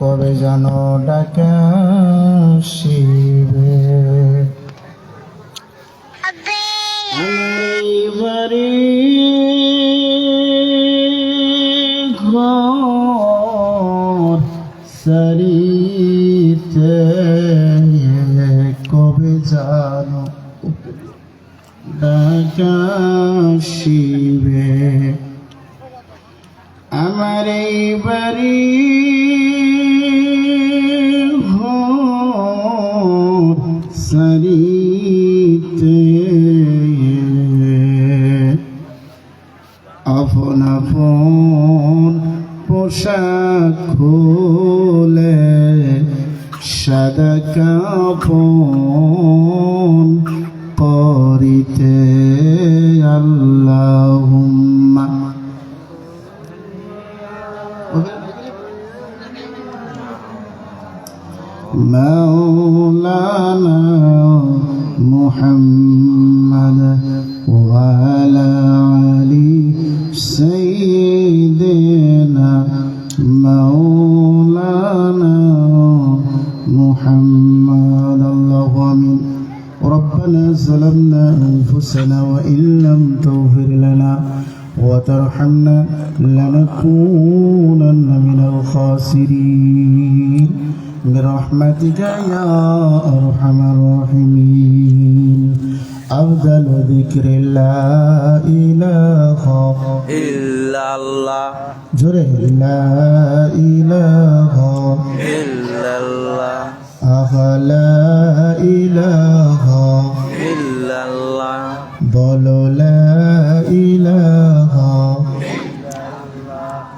কবে যেন ডাকা শিবে। আমার বাড়ি ঘর সারিতে কবে যেন ডাকা শিবে। আমার এই বাড়ি ঘর সারিতে আপন আপন পোশাক খুলে সাদা কাফন পরিতে আল্লাহুম্মা মাওলানা মুহাম্মদ ওয়া আলা আলি সাইয়্যিদিনা মাওলানা মুহাম্মদ। আল্লাহু আমিন। ربنا ظلمنا أنفسنا وإن لم تغفر لنا وترحمنا لنكونن من الخاسرين برحمتك يا أرحم الراحمين. أفضل ذكر لا إله إلا الله جره لا إله إلا الله لا إله إلا الله বলো লা ইলাহা।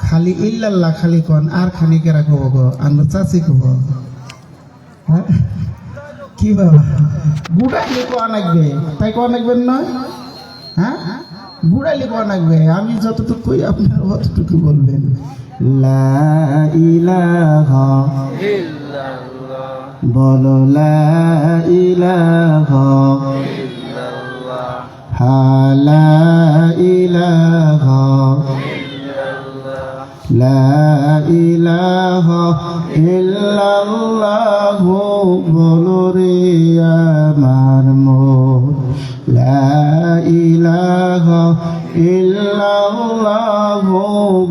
খালি ইল্লাল্লাহ খালি কোন আর খানিকে রাখবো গো আমরা চাচি কব হ্যাঁ কি বাবা বুড়াইলে কোয়া লাগবে তাই কোয়া লাগবেন নয় হ্যাঁ বুড়াইলে কোয়া লাগবে আমি যতটুকু কই আপনার অতটুকু বলবেন লা ইলাহা ইল্লাল্লাহ বলো লা ইলাহা ইল্লাল্লাহ লা ইলাহা লা ইলাহা ইল্লাল্লাহ বলো রে আমার মন লা ইলাহা ইল্লাল্লাহ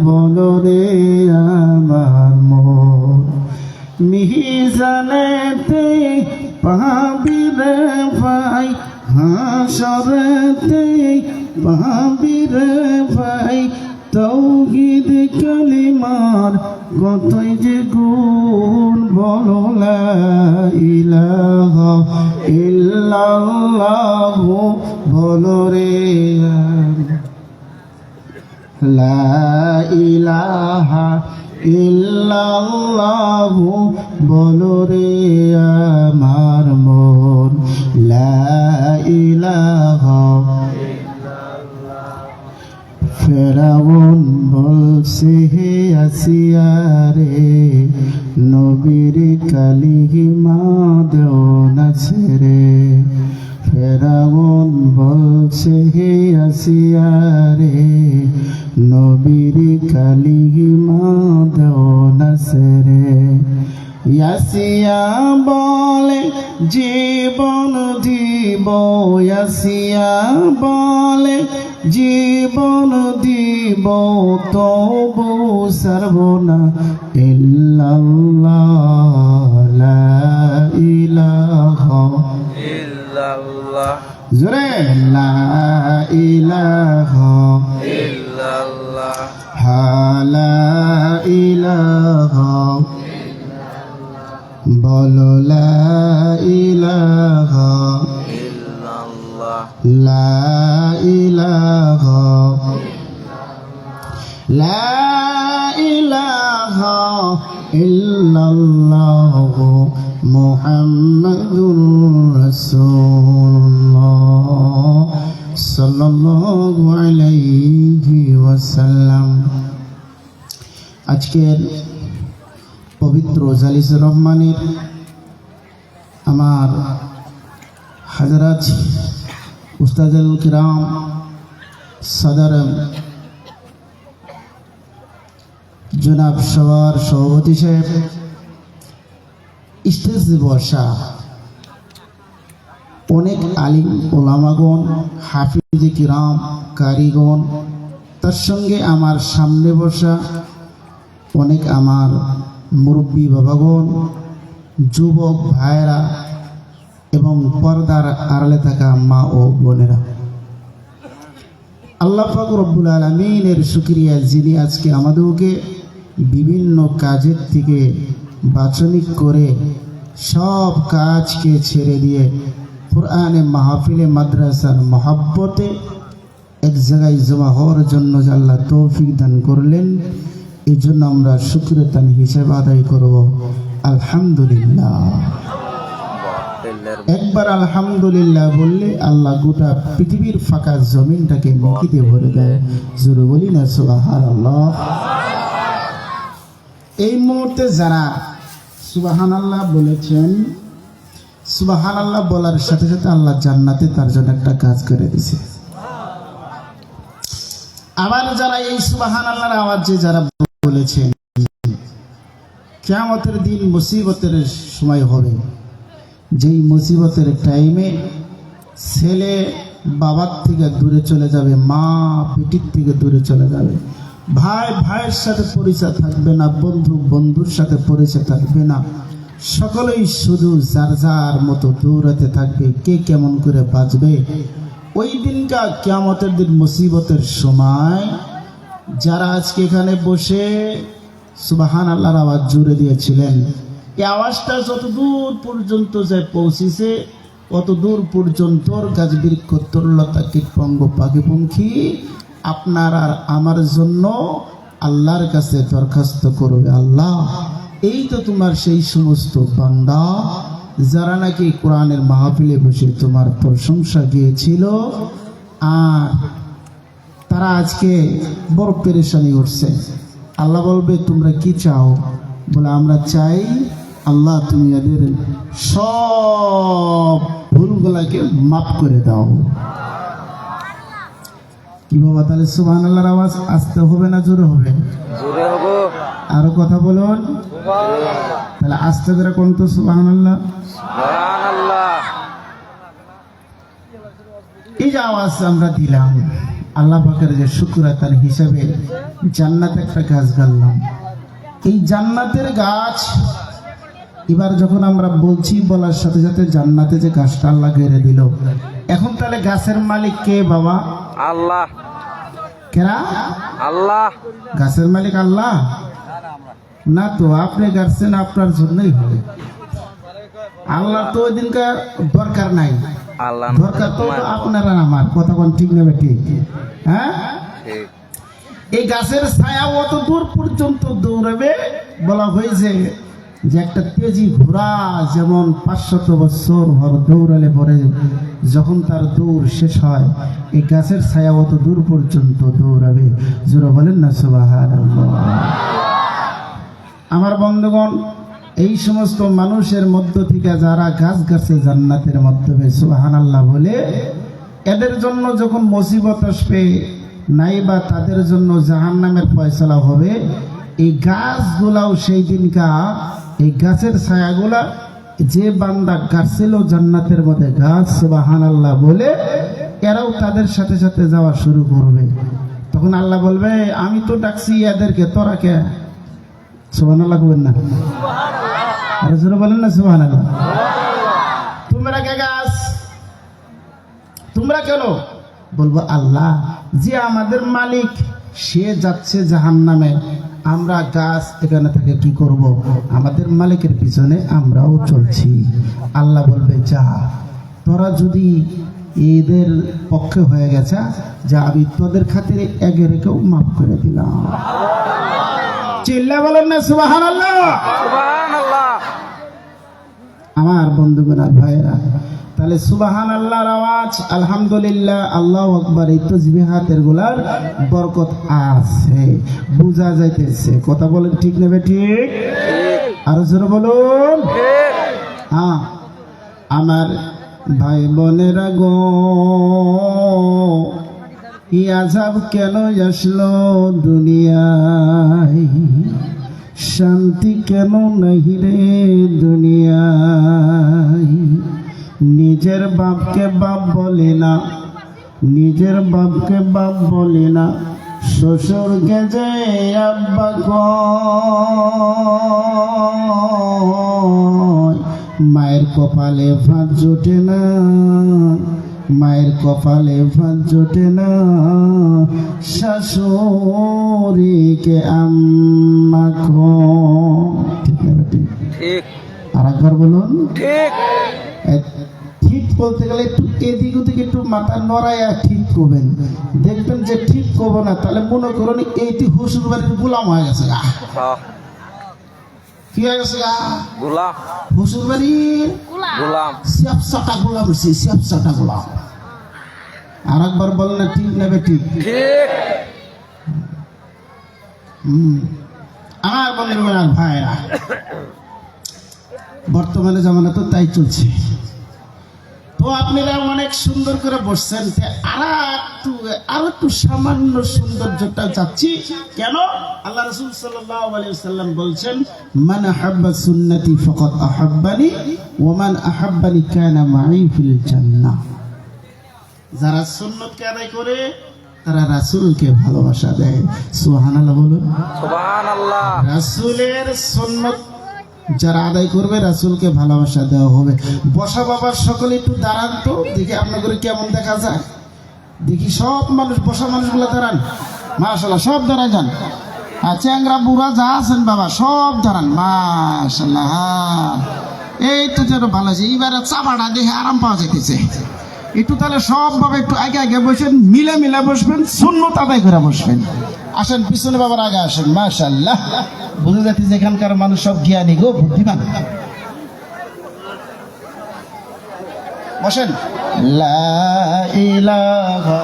বলো রে আমার মন। মিজানেতে পাবি রে ভাই হাসরেতে পাবি রে ভাই তাওহীদ কালিমার কতই যে গুণ বলো লা ইলাহা ইল্লাল্লাহ বলো রে লা ইলাহা ইল্লাল্লাহ বলো রে আমার মন লা ইলাহা। ফেরাউন বলছে হে আসিয়া রে নবীর কালিমা দেও না ছেড়ে। ফেরাউন বলছে হে আসিয়া রে নবীর কালিমা দেও না ছেড়ে। ইয়াসিয়া বলে জীবন দিব ইয়াসিয়া বলে জীবন দিব তবু ছাড়ব না ইল্লাল্লাহ লা ইলাহা ইল্লাল্লাহ জোরে লা ইলাহা ইল্লাল্লাহ লা ইলাহা বলো লা ইলাহা ইল্লাল্লাহ লা ইলাহা লা ইলাহা ইল্লাল্লাহ মুহাম্মাদুর রাসূলুল্লাহ সাল্লাল্লাহু আলাইহি ওয়াসাল্লাম। আজকের পবিত্র জালিসুর রহমানের আমার হাজরাত উস্তাদুল কিরাম সদর জনাব সবার সভাপতি সাহেব স্টেজে বসা অনেক আলিম ওলামাগণ, হাফিজ কিরাম, কারিগণ, তার সঙ্গে আমার সামনে বসা অনেক আমার মুরব্বী বাবাগণ, যুবক ভাইরা এবং পর্দার আড়ালে থাকা মা ও বোনেরা, আল্লাহ পাক রব্বুল আলামিনের শুকরিয়া যিনি আজকে আমাদেরকে বিভিন্ন কাজের থেকে বাছনিক করে সব কাজকে ছেড়ে দিয়ে কোরআনে মাহফিলে মাদ্রাসার মহাব্বতে এক জায়গায় জমা হওয়ার জন্য যে আল্লাহ তৌফিক দান করলেন, এই জন্য আমরা শুকরিয়া হিসেবে আদায় করব আলহামদুলিল্লাহ। একবার আলহামদুলিল্লাহ বললে আল্লাহ গোটা পৃথিবীর ফাঁকা জমিনটাকে মুক্তিতে ভরে দেয়। জোরে বলি না সুবহানাল্লাহ। এই মুহূর্তে যারা সুবহানাল্লাহ বলেছেন, সুবহানাল্লাহ বলার সাথে সাথে আল্লাহ জান্নাতে তার জন্য একটা কাজ করে দিয়েছে। আবার যারা এই সুবহানাল্লাহর আওয়াজে যারা বলেছেন, কিয়ামতের দিন মুসিবতের সময় হবে, যেই মুসিবতের টাইমে ছেলে বাবার থেকে দূরে চলে যাবে, মা পিটির থেকে দূরে চলে যাবে, ভাই ভাইয়ের সাথে পরিচয় থাকবে না, বন্ধু বন্ধুর সাথে পরিচয় থাকবে না, সকলেই শুধু যার যার মতো দৌড়াতে থাকবে, কে কেমন করে বাঁচবে। ওই দিনটা কিয়ামতের দিন মুসিবতের সময় যারা আজকে এখানে বসে সুবহানাল্লাহর আওয়াজ জুড়ে দিয়েছিলেন, এই আওয়াজটা যত দূর পর্যন্ত যায় পৌঁছেছে, অত দূর পর্যন্ত গাছ বৃক্ষ তরুলতা কীটপঙ্গ পাখি পঙ্খী আপনার আর আমার জন্য আল্লাহর কাছে দরখাস্ত করবে, আল্লাহ এই তো তোমার সেই সমস্ত বান্দা যারা নাকি কোরআনের মাহফিলে বসে তোমার প্রশংসা গিয়েছিল, আর তারা আজকে বড় পেরেশানি উঠছে। আল্লাহ বলবে তোমরা কি চাও? বলে আমরা চাই আল্লাহ তুমি এদের সব ভুলগুলাকে মাফ করে দাও। কি বাবা, তাহলে সুবহানাল্লাহর আওয়াজ আসতে হবে না জোরে হবে? জোরে হবে। আরো কথা বলুন, তাহলে আস্তে করে কোন তো সুবহানাল্লাহ। সুবহানাল্লাহ। এই যে আওয়াজ আমরা দিলাম, আল্লাহ পাকের যে শুকরিয়া তার হিসাবে জান্নাত একটা গাছ গাড়লাম। এই জান্নাতের গাছ এবার যখন আমরা বলছি, বলার সাথে সাথে জান্নাতে যে গাছটা আল্লাহ গেড়ে দিল, এখন তাহলে গাছের মালিক কে বাবা? আল্লাহ। কেরা? আল্লাহ। গাছের মালিক আল্লাহ না তো, আপনি গাছছেন আপনার জন্যই হবে। আল্লাহ তো ওই দিনকার দরকার নাই, আল্লাহ দরকার তো আপনার আর আমার। কথা কোন ঠিক নেবে? ঠিক। হ্যাঁ, ঠিক। এই গাছের ছায়া অত দূর পর্যন্ত দৌড়াবে। বলা হয়েছে যে একটা তেজি ঘোড়া যেমন 500 বছর ভর দৌড়ালে পরে যখন তার দৌড় শেষ হয়, এই গাছের ছায়া অত দূর পর্যন্ত দৌড়াবে। জোরে বলেন না সুবহানাল্লাহ। আমার বন্ধুগণ, এই সমস্ত মানুষের মধ্য থেকে যারা গাছ গাছে জান্নাতের মাধ্যমে সুবহানাল্লাহ বলে, এদের জন্য যখন মুসিবত আসবে নাইবা তাদের জন্য জাহান্নামের ফয়সালা হবে, এই গাছগুলাও সেই দিনকা এই গাছের ছায়াগুলা যে বান্দা গাছছিল জান্নাতের মধ্যে গাছ সুবহানাল্লাহ বলে, এরাও তাদের সাথে সাথে যাওয়া শুরু করবে। তখন আল্লাহ বলবে আমি তো ডাকছি এদেরকে, তোরা কে? সুবহানাল্লাহ বলেন না? আর জোরে বলেন না সুবহানাল্লাহ। তোমরা কে গাছ? তোমরা কেন? বলবো আল্লাহ যে আমাদের মালিক, সে যাচ্ছে জাহান্নামে, আমরা গাছ এখানে থেকে কি করব? আমাদের মালিকের পিছনে আমরাও চলছি। আল্লাহ বলবে যা, তোরা যদি এদের পক্ষে হয়ে গেছে, যা আমি তোদের খাতিরে একে রেখেও মাফ করে দিলাম। চিল্লা বলেন না সুবহানাল্লাহ। সুবহানাল্লাহ। আমার বন্ধুগণ আর ভাইরা, তাহলে সুবহানাল্লাহর আওয়াজ, আলহামদুলিল্লাহ, আল্লাহু আকবার, এই তাসবিহাতের গুলার বরকত আছে, বোঝা যাইতেছে। কথা বলেন ঠিক নেবে? ঠিক। আর জোরে বলুন। হ্যাঁ, আমার ভাই বোনেরা গো, ই আযাব কেন আসলো দুনিয়ায়? শান্তি কেন নাহি রে দুনিয়ায়, নিজের বাপকে বাপ বলে না, নিজের বাপকে বাপ বলে না, শ্বশুরকে যে আব্বা কয়। মায়ের কপালে ভাত জোটে না, মায়ের কপালে ভাত জোটে না, শাশুড়িকে আম্মা কয়। ঠিক না বেটি? ঠিক আর একবার বলুন। ঠিক ঠিক বলতে গেলে একটু এদিক ওদিক একটু মাথা নড়াইয়া ঠিক করবেন। দেখবেন যে ঠিক করবো না, তাহলে মনে করুন এইটি হুসুর বাড়ির গোলাম হয়ে গেছে গা। হ্যাঁ, কি হয়ে গেছে গা? গোলাম হুসুর বাড়ির গোলাম স্যাপসাটা গোলাম হয়েছে, স্যাপসাটা গোলাম। আর একবার বলেন না, ঠিক নেবে ঠিক। ঠিক আমার বন্ধুগণ আর ভাইরা, বর্তমানে জামানা তো তাই চলছে। তো আপনারা অনেক সুন্দর করে বসছেন, আর একটু সামান্য সৌন্দর্যটা চাচ্ছি। কেন? আল্লাহ রাসূল সাল্লাল্লাহু আলাইহি ওয়াসাল্লাম বলছেন, মান আহাব্বা সুন্নতি ফাকাদ আহাব্বানি ওয়া মান আহাব্বানি কানা মাই ফিল জান্নাহ। যারা সুন্নতকে আদায় করে তারা রাসূলকে ভালোবাসা দেয়। সুবহানাল্লাহ বলুন। সুবহানাল্লাহ। রাসূলের সুন্নত যারা আদায় করবে, রাসূলকে ভালোবাসা দেওয়া হবে। বসা বাবার সকলে একটু দাঁড়ান তো দেখি আপনাদের কেমন দেখা যায়। দেখি সব মানুষ, বসা মানুষগুলো দাঁড়ান। মাশাআল্লাহ, সব দাঁড়ায় যান। আর চ্যাংরা বুড়া যা আছেন বাবা সব দাঁড়ান। মাশাআল্লাহ, এই তো যেন ভালো আছে। এইবারে চাপাটা দেখে আরাম পাওয়া যাইতেছে। একটু তাহলে সব বাবা একটু আগে আগে বসেন, মিলে মিলে বসবেন, সুন্নত আদায় করে বসবেন। আসেন পিছনে বাবার আগে আসেন। মাশাআল্লাহ, বুঝে যাচ্ছে যেখানকার মানুষ সব জ্ঞানী গো, বুদ্ধিমান। বসেন। লা ইলাহা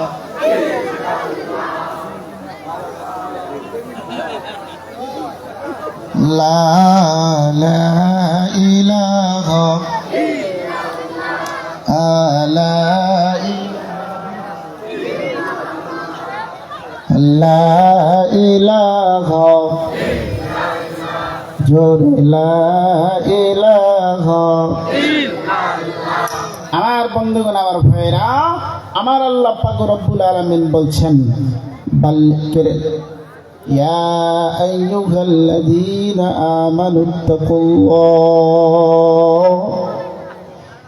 লা লা ইলাহা লা লা ইলাহা জোরে লা ইলাহা। আমার বন্ধুগণ, আমার ভাইরা, আমার আল্লাহ পাক রব্বুল আলামিন বলছেন, ইয়া আইয়ুহাল্লাযীনা আমানুত্তাকুল্লাহ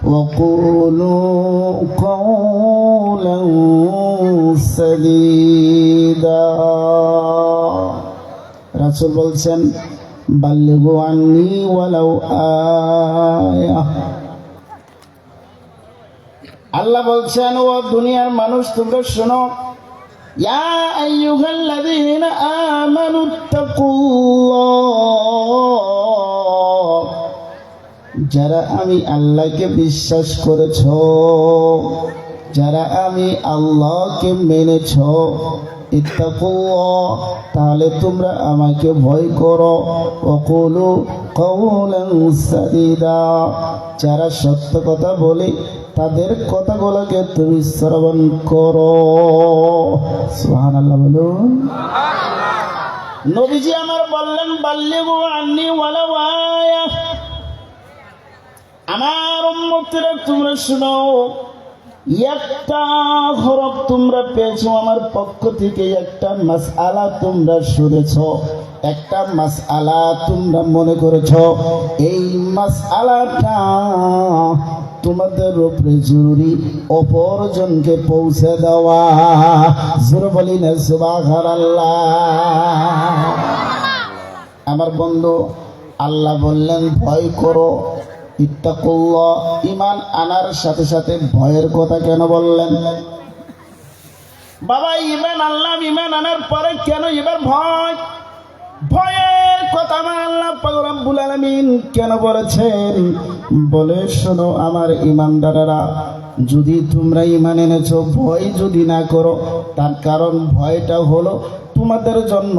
ওয়া কুলু কাওলান সাদীদা। রাসূল বলছেন, বাল্লিগু আন্নী ওয়ালাউ আয়া। আল্লাহ বলছেন, ও দুনিয়ার মানুষ তোমরা শোনো, ইয়া আইয়ুহাল্লাযীনা আমানুত্তাকুল্লাহ, যারা আমি আল্লাহকে বিশ্বাস করেছ, যারা আমি আল্লাহকে মেনেছ, ইত্তাকুল্লাহ, তাহলে তোমরা আমাকে ভয় করো। ওয়াকুলু কাওলান সাদীদা, যারা সত্য কথা বলে তাদের কথাগুলোকে তুমি শ্রবণ করো। সুবহানাল্লাহ বলুন। নবীজি আমার বললেন, বাল্লিগু আন্নী ওয়ালাউ আয়া। আমার উম্মতেরা তোমরা শুনো, একটা হরফ তোমরা পেয়েছো আমার পক্ষ থেকে, একটা মাসআলা তোমরা শুনেছো, একটা মাসআলা তোমরা মনে করেছো। এই মাসআলাটা তোমাদের উপরে জরুরি, অপরজনকে পৌঁছে দেওয়া। জোরে বলি না সুবহানাল্লাহ। আমার বন্ধু, আল্লাহ বললেন ভয় করো, ইত্তাকুল্লাহ। ঈমান আনার সাথে সাথে ভয়ের কথা কেন বললেন? বাবা ঈমান আনলাম, ঈমান আনার পরে কেন এবার ভয়? ভয়ের কথা আমার আল্লাহ পাক রব্বুল আলামিন কেন বলেছেন? বলে শোনো আমার ঈমানদারেরা, যদি তোমরা ঈমান এনেছো, ভয় যদি না করো, তার কারণ ভয়টা হলো তোমাদের জন্য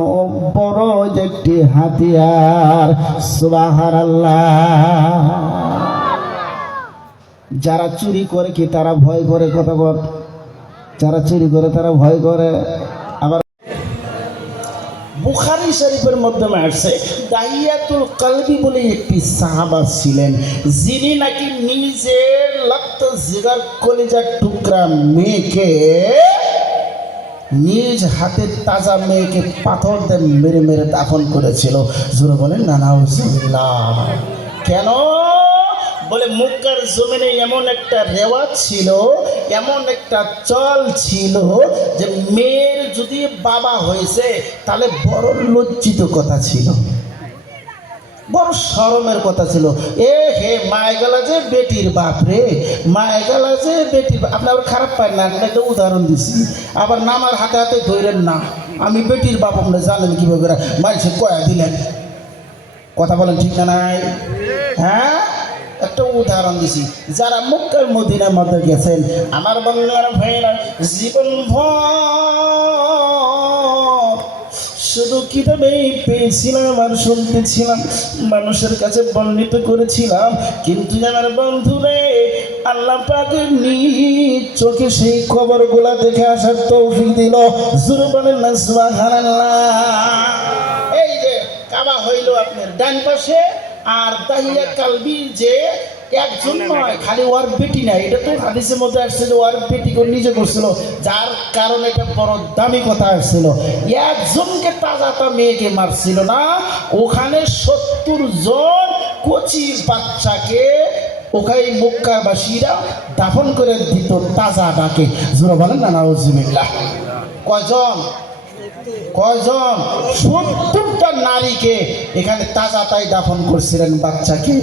বড় একটি হাতিয়ার। সুবহানাল্লাহ। যারা চুরি করে কি তারা ভয় করে? কথা বল। যারা চুরি করে তারা ভয় করে। আবার বুখারী শরীফের মাধ্যমে আসছে দাহিয়াতুল কালবি বলে একটি সাহাবা ছিলেন, যিনি নাকি নিজের রক্ত জিগার কলিজার টুকরা মেয়েকে, নিজ হাতে তাজা মেয়েকে পাথর দিয়ে মেরে মেরে দাফন করেছিল। জোরে বলেন না নাউজুবিল্লাহ। কেন? বলে মক্কার জমিনে এমন একটা রেওয়াজ ছিল, এমন একটা চল ছিল যে মেয়ের যদি বাবা হয়েছে তাহলে বড় লজ্জিত কথা ছিল, বড় শরমের কথা ছিল। এ হে মায় গেলা যে বেটির বাপ রে, মায় গেলা যে বেটির বাপ। আপনি আবার খারাপ পান না, আপনাকে একটা উদাহরণ দিছি, আবার নামার হাতে হাতে ধরেন না আমি বেটির বাপ। আপনি জানেন কীভাবে মানুষে কয়া দিলেন? কথা বলেন ঠিক না নাই? হ্যাঁ, একটা উদাহরণ দিছি। যারা মক্কার মদিনার মধ্যে গেছেন আমার বন্ধুরা ভাইরা, জীবন ভর শুধু কিতাবেই পেয়েছিলাম আর শুনতেছিলাম, মানুষের কাছে বর্ণিত করেছিলাম, কিন্তু আমার বন্ধুরে আল্লাহ পাকের নিজ চোখে সেই খবরগুলা দেখে আসার তৌফিক দিল। জোরে বলেন না সুবহানাল্লাহ। এই যে কাবা হইল আপনার ডান পাশে, আর দাহিয়া কালবি যে একজন নয়, খালি ওর বেটি নাই, এটা তো হাদিসের মধ্যে আসছে যে ওর বেটি করে নিজে করছিল, যার কারণে এটা বড় দামি কথা আসছিল। একজনকে তাজাটা মেয়েকে মারছিল না, ওখানে 70 জন কচি বাচ্চাকে ওখানে মক্কাবাসীরা দাফন করে দিত তাজাটাকে। জোরে বলেন না নাউজুবিল্লাহ। কয়জন? কয়জন? 70টা নারীকে এখানে তাজাটাই দাফন করছিলেন বাচ্চাকে।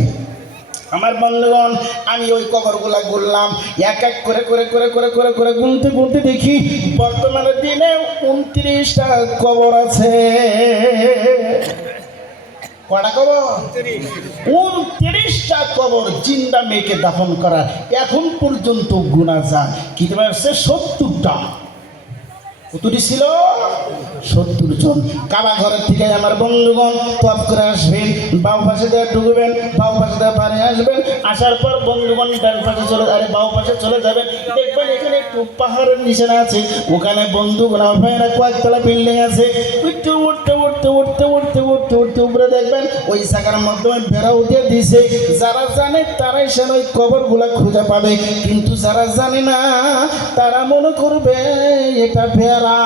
আমার বন্ধুগণ, আমি ওই কবরগুলা গুনলাম, এক এক করে করে করে করে করে করে গুনতে গুনতে দেখি বর্তমানে দিনে 29টা কবর আছে। কটা কবর? 29টা কবর জিন্দা মেয়েকে দাফন করা এখন পর্যন্ত গুনা যায়। কি তোমার 70টা? কতটি ছিল? 70 জন। কাবা ঘরের থেকে আমার বন্ধুগণ তপ করে আসবেন, বাউ পাশে দিয়ে ঢুকবেন, বাউ পাশে দিয়ে পারে আসবেন, আসার পর বন্ধুগণ ডান পাশে চলে, আরে বাউ পাশে চলে যাবেন, দেখবেন এখানে একটু পাহাড়ের নিচে আছে, ওখানে বন্ধুগণ ভাইয়েরা কয়েকতলা বিল্ডিং আছে, উঠতে উঠতে উঠতে উঠতে উঠতে উঠতে উঠতে উপরে দেখবেন ওই জায়গার মাধ্যমে বেড়া উঠে দিয়েছে। যারা জানে তারাই সে ওই কবরগুলা খুঁজে পাবে, কিন্তু যারা জানে না তারা মনে করবে এটা বেড়া।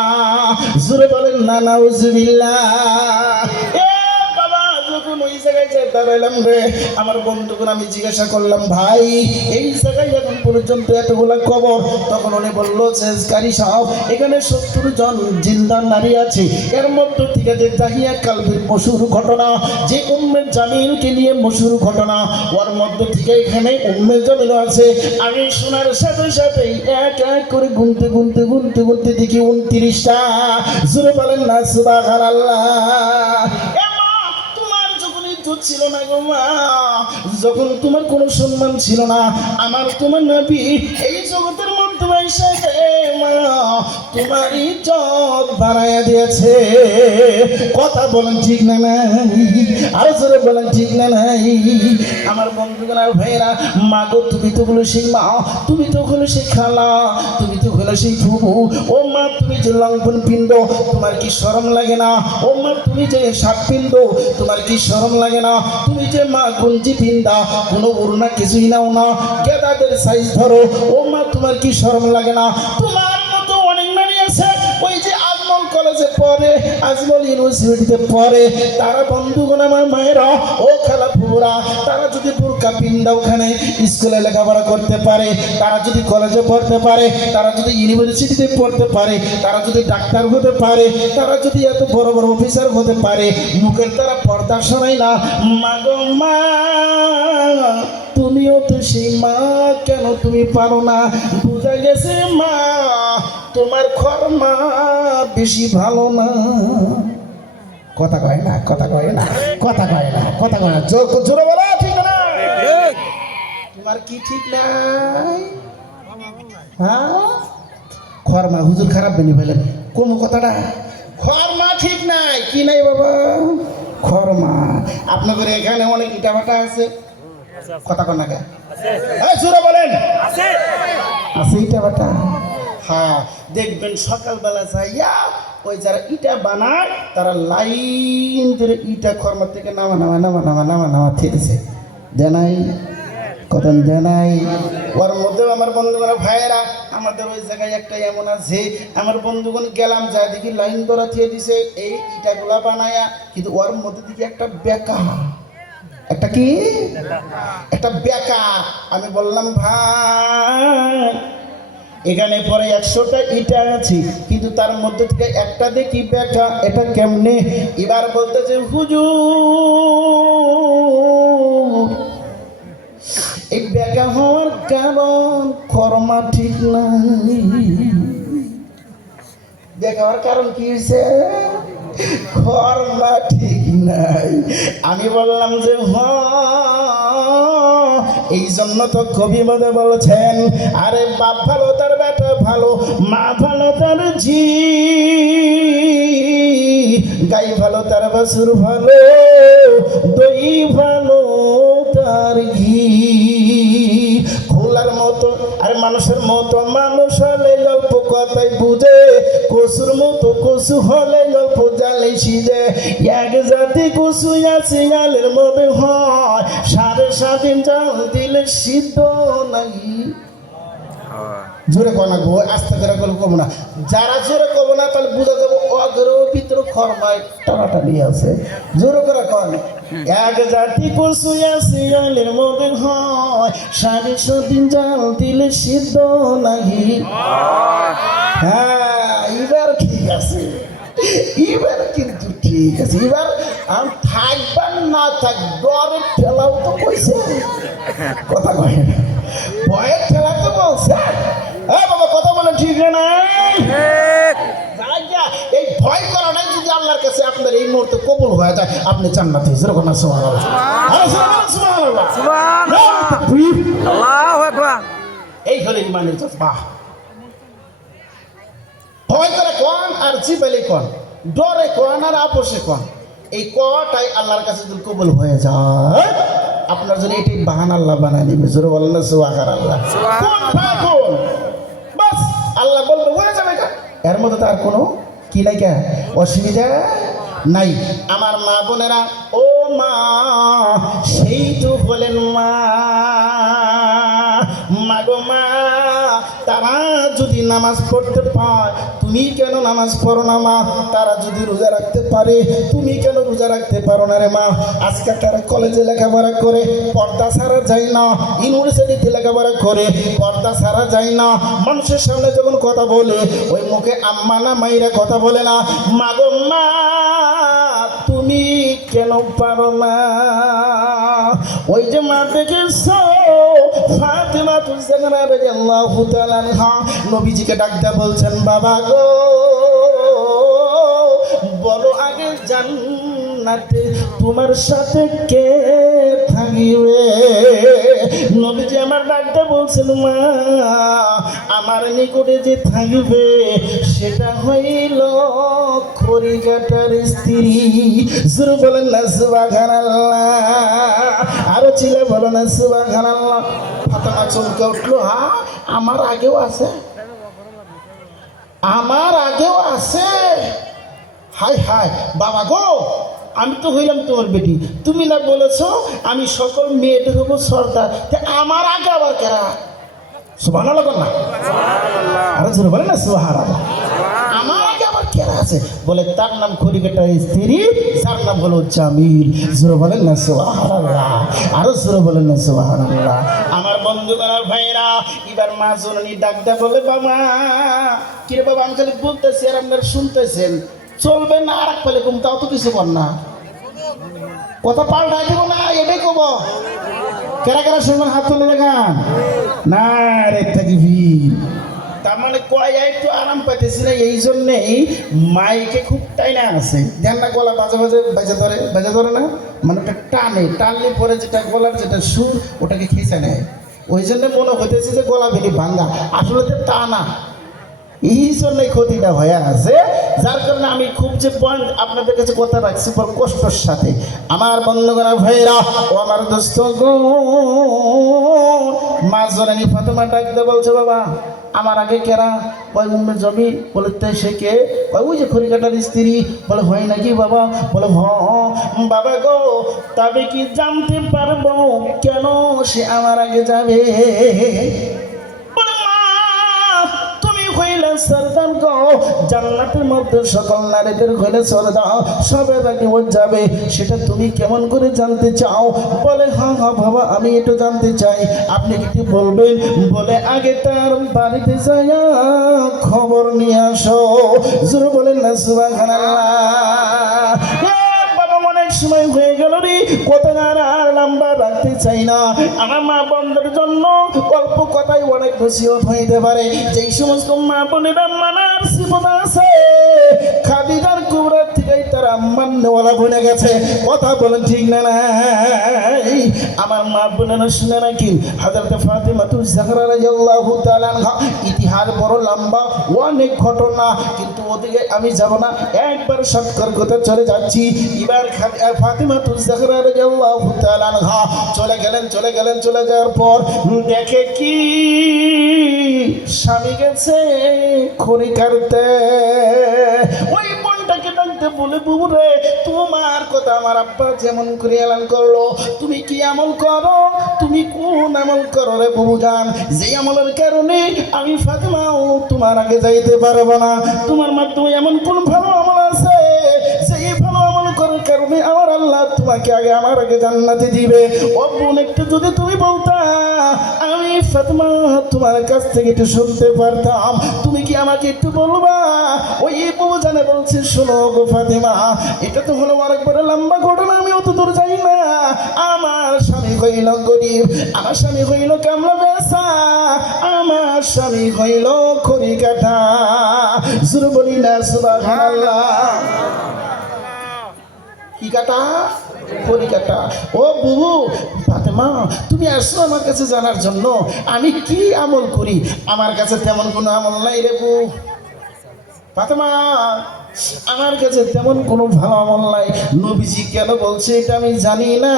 জোরে বলেন না নাউজুবিল্লাহ। বাবা যখন ওই জায়গায় দাঁড়াইলাম রে, আমার বন্ধুকে আমি জিজ্ঞাসা করলাম, ভাই এই জায়গায় এখন পর্যন্ত এতগুলা কবর? তখন উনি বললো যে কারি সাহেব, এখানে 70 জন জিন্দা নারী আছে, এর মধ্যে থেকে যে দাহিয়া কালবির মশহুর ঘটনা, যে উম্মে জামিলকে নিয়ে মশহুর ঘটনা, ওর মধ্যে থেকে এখানে উম্মে জামিল আছে। আমি শোনার সাথে সাথে এক এক করে গুনতে গুনতে গুনতে গুনতে দেখি 29টা। জোরে বলেন না সুবহানাল্লাহ। ছিল না গো মা, যখন তোমার কোনো সম্মান ছিল না, আমার তোমার নবী এই জগতের মধ্যে মা তোমার ইজ্জত বাড়াইয়া দিয়েছে। কথা বলেন ঠিক না নাই? আরো জোরে বলেন ঠিক না নাই? আমার বন্ধুগণ আর ভাইয়েরা, মা গো তুমি তো হলো সেই মা, তুমি তো হলো সেই খালা, তুমি তো হলো সেই ফুফু। ও মা তুমি যে লঙ্ঘন পিণ্ড, তোমার কি শরম লাগে না? ও মা তুমি যে সাত পিণ্ড, তোমার কি শরম লাগে না? তুমি যে মা গঞ্জি পিন্দা, কোনো ওড়না কিছুই নাও না, গেদাদের সাইজ ধরো, ও মা তোমার কি শরম লাগে না? তোমার মতো অনেক নারী আছে ওই যে আজমল কলেজে পড়ে, আজমল ইউনিভার্সিটিতে পড়ে, তারা বন্ধুগণ আমার মায়েরা, ও খেলা ফুরা, তারা যদি বোরকা পিন্দা ওখানে স্কুলে লেখাপড়া করতে পারে, তারা যদি কলেজে পড়তে পারে, তারা যদি ইউনিভার্সিটিতে পড়তে পারে, তারা যদি ডাক্তার হতে পারে, তারা যদি এত বড় বড় অফিসার হতে পারে, মুখের তারা পর্দা শোনায় না। মা গো মা, তুমিও তো সেই মা, কেন তুমি পারো না? বুঝা গেছে মা তোমার খরমা বেশি ভালো না। কথা কয় না, কথা কয় না, কথা কয় না, কথা কয় না, জোরে বলো ঠিক না? তোমার কি ঠিক নাই? হ্যাঁ, খরমা হুজুর খারাপ বেনি ফেলেন কোন কথাটা? খরমা ঠিক নাই। কি নাই বাবা? খরমা। আপনাদের এখানে অনেক ইটাভাটা আছে, কথা কন না কে? জোরে বলেন আছে ইটাভাটা। হ্যাঁ, দেখবেন সকালবেলা যাইয়া ওই যারা ইটা বানায় তারা লাইন ধরে ইটা খরমার থেকে নামা নামা নামা নামা নামা নামা থেকেছে দেনাই কতন দেনাই। ওর মধ্যেও আমার বন্ধুগণ ভাইয়েরা আমাদের ওই জায়গায় একটা এমন আছে, আমার বন্ধুগণ গেলাম যা দেখি লাইন ধরা থিয়ে দিছে এই ইটাগুলা বানায়া, কিন্তু ওর মধ্যে দেখি একটা বেকা, একটা কি একটা বেকা। আমি বললাম ভাই এখানে পরে 100টা ইটা আছে, কিন্তু তার মধ্যে থেকে একটা দেখি বেকা, এটা কেমনে? এবার বলতেছে হুজুর এই বেকা হওয়ার কারণ খরমা ঠিক নাই। বেকা হওয়ার কারণ কি হয়েছে? খরমা ঠিক নাই। আমি বললাম যে এই জন্য তো কবি মধ্যে বলেছেন, আরে বাপ ভালো তার বেটা ভালো, মা ভালো তার ঝি, গাই ভালো তার বাছুর ভালো, দই ভালো তার ঘি। খোলার মতো আর মানুষের মতো মানুষ হলে গল্প কথাই বুঝে, কসুর মতো কসু হলে গল্প জালে সিজে। এক জাতি কসু আছে গালের মধ্যে হয়, 7.5 জাল দিলে সিদ্ধ নাই। জোরে কনা গো, আস্তে করে কব না। যারা জোরে কব না তাহলে বুঝা যাবো অগ্রহ ভিতরে খরমায় টানাটানি আছে। জোরে করে কন, এক জাতি কসু আছে গালের মধ্যে হয়, 7.5 জাল দিলে সিদ্ধ নাহি। হ্যাঁ এবার ঠিক আছে, এবার কিন্তু ঠিক আছে। এবার আমি থাকবার না থাক ডরের ঠেলাও তো কইছে, কথা কয় না, ভয়ের ঠেলা তো বলছে। হ্যাঁ বাবা কথা বলেন ঠিক না? এই ভয় করাটাই যদি আল্লাহর কাছে আপনার এই মুহূর্তে কবুল হয়ে যায়, আপনি জান্নাতে যেরকম না। সুবহানাল্লাহ সুবহানাল্লাহ আল্লাহু আকবার। এই হলো ইমানের জজ্বা। ভয় করে কোন আর জিবেলে কোন, ডরে কোন আর আপোষে কোন, এই কটাই আল্লাহর কাছে যদি কবুল হয়ে যায়, আপনার জন্য এটি বাহানা আল্লাহ বানায় নিবে। জোরে বলেন না সুবহানাল্লাহ। বাস আল্লাহ বলবে হয়ে যাবে, এর মধ্যে তার কোনো কি নাই, কে অসুবিধা নাই। আমার মা বোনেরা, ও মা সেই তো বলেন মা, মাগো মা তারা যদি নামাজ পড়তে পায় তুমি কেন নামাজ পড়ো না মা? তারা যদি রোজা রাখতে পারে তুমি কেন রোজা রাখতে পারো না রে মা? আজকে তারা কলেজে লেখাপড়া করে পর্দা ছাড়া যায় না, ইউনিভার্সিটিতে লেখাপড়া করে পর্দা ছাড়া যায় না, মানুষের সামনে যখন কথা বলে ওই মুখে আম্মা না মাইরা কথা বলে না। মাগো মা তুমি কেন পারো না? ওই যে মা দেখেছ ফাতেমা তুজাহরা রাদিয়াল্লাহু তাআলা আনহা নবীজিকে ডাক দিয়ে বলছেন, বাবা গো বলো আগে জান্নাতে তোমার সাথে কে থাকিবে? নবীজি আমার ডাক দিয়ে বলছেন, মা আমার নিকটে যে থাকবে সেটা হইল খড়িকাটার স্ত্রী। জোরে বলেন না সুবহানাল্লাহ, আরো চিলে বলো না সুবহানাল্লাহ। ফাতেমা চমকে উঠলো, হ্যাঁ আমার আগেও আছে, আমার আগেও আছে। হাই হাই বাবা গো, আমি তো হইলাম তোমার বেটি, তুমি না বলেছো আমি সকল মেয়েদের হবো সর্দার, আমার আগে আবার কেরা? সুবহানাল্লাহ না, আরে জোরে বলেন না সুবহানাল্লাহ। আমার আগে আবার কেরা আছে? বলে তার নাম খড়িকাটার স্ত্রী, যার নাম হলো জামিল। জোরে বলেন না সুবহানাল্লাহ, আরো জোরে বলেন না সুবহানাল্লাহ। আমার বন্ধুগণ ভাইরা, এবার মা জননী ডাক দেয়া বলে, বাবা কিরে বাবা আমি খালি বলতেছি আর আপনারা শুনতেছেন, চলবে না আর পেলে কম তাও তো কিছু কর না, কথা পাল্টাই দিব না, এটাই কব। কেরা কেরা শুনবেন হাত তুলে দেখান না রে তাকবীর। তার মানে কয় একটু আরাম পাইতেছি না, এই জন্যেই মাইকে খুব টাইনা আছে, দেন না গলা বাজে বাজে বাজে ধরে না, মানে ওটা টানলে পরে যেটা গলার যেটা সুর ওটাকে খেঁচে নেয়, ওই জন্য মনে হইতেছে যে গলা ভেঙে ভাঙ্গা, আসলে তো টানা, এই জন্যই ক্ষতিটা হয়ে আছে। যার কারণে আমি খুব যে পয়েন্ট আপনাদের কাছে কথা রাখছি বড় কষ্টের সাথে। আমার বন্ধুগণ ভাইরা ও আমার দোস্ত গো, মা জননী ফাতেমা ডাকতে বলছে, বাবা আমার আগে কেরা? কয় উম্মে জমি। বলে তাই সে কে? কয় ওই যে খড়িকাটার স্ত্রী। বলে হয় নাকি বাবা? বলে হ বাবা গো, তবে কি জানতে পারবো কেন সে আমার আগে যাবে? বলে মা, তুমি হইলে সরদার গো, জান্নাতের মধ্যে সকল নারীদের হইলে সরদার, সবের আগে ও যাবে, সেটা তুমি কেমন করে জানতে চাও? বলে হ্যাঁ হ্যাঁ বাবা, আমি এটা জানতে চাই, আপনি কি বলবেন? বলে আগে তার বাড়িতে যাইয়া খবর নিয়ে আসো। জোরে বলেন না সুবহানাল্লাহ। অনেক সময় হয়ে গেল রে, কথা আর লম্বা রাখতে চাই না। আমার মা বোনদের জন্য অল্প কথাই অনেক নসিহত হইতে পারে। যেই সমস্ত মা বোনেরা মানার সিফত আছে, খাদিজার কুবরার থেকে তার আম্মান নেওয়ালা বনে গেছে। কথা বলেন ঠিক না? আমার মা বোনেরা শুনে নাকি হযরত ফাতিমা জাহরা রাদিয়াল্লাহু তাআলা আনহা ইতিহাস বড় লম্বা, অনেক ঘটনা, কিন্তু ওদিকে আমি যাব না, একবার সৎকর কথা চলে যাচ্ছি। এবার ফাতিমা জাহরা রাদিয়াল্লাহু তাআলা আনহা চলে গেলেন। চলে যাওয়ার পর দেখে কি স্বামী গেছে খড়ি কাটতে। ওই বোনটাকে ডাকতে বলে, বুবু রে, তোমার কথা আমার আব্বা যেমন করে এলান করলো, তুমি কি আমল করো? তুমি কোন আমল করো রে বুবু জান, যে আমলের কারণে আমি ফাতিমাও তোমার আগে যাইতে পারবো না? তোমার মাধ্যমে এমন কোন ভালো আমল আছে সেই ভালো আমল করার কারণে আমার আল্লাহ তোমাকে আগে আমার আগে জান্নাতে দিবে? ও বোন, একটু যদি তুমি বলতা, আমি ফাতিমা তোমার কাছ থেকে একটু শুনতে পারতাম। তুমি কি আমাকে একটু বলবা? ওই বুবু জানে বলছে, শোনো গো ফাতিমা, এটা তো হলো অনেক বড় লম্বা ঘটনা, আমি অত দূর যাই না। আমার স্বামী হইল গরিব, আমার স্বামী হইল কামলা বেসা, আমার স্বামী হইল খড়ি কাটা। জোরে বলি না সুবহানাল্লাহ। কি কাটা? খড়ি কাটা। ও বুবু ফাতেমা, তুমি আসছো আমার কাছে জানার জন্য আমি কি আমল করি? আমার কাছে তেমন কোনো আমল নাই রে বউ ফাতেমা, আমার কাছে তেমন কোনো ভালো আমল নাই। নবীজি কেন বলছে এটা আমি জানি না,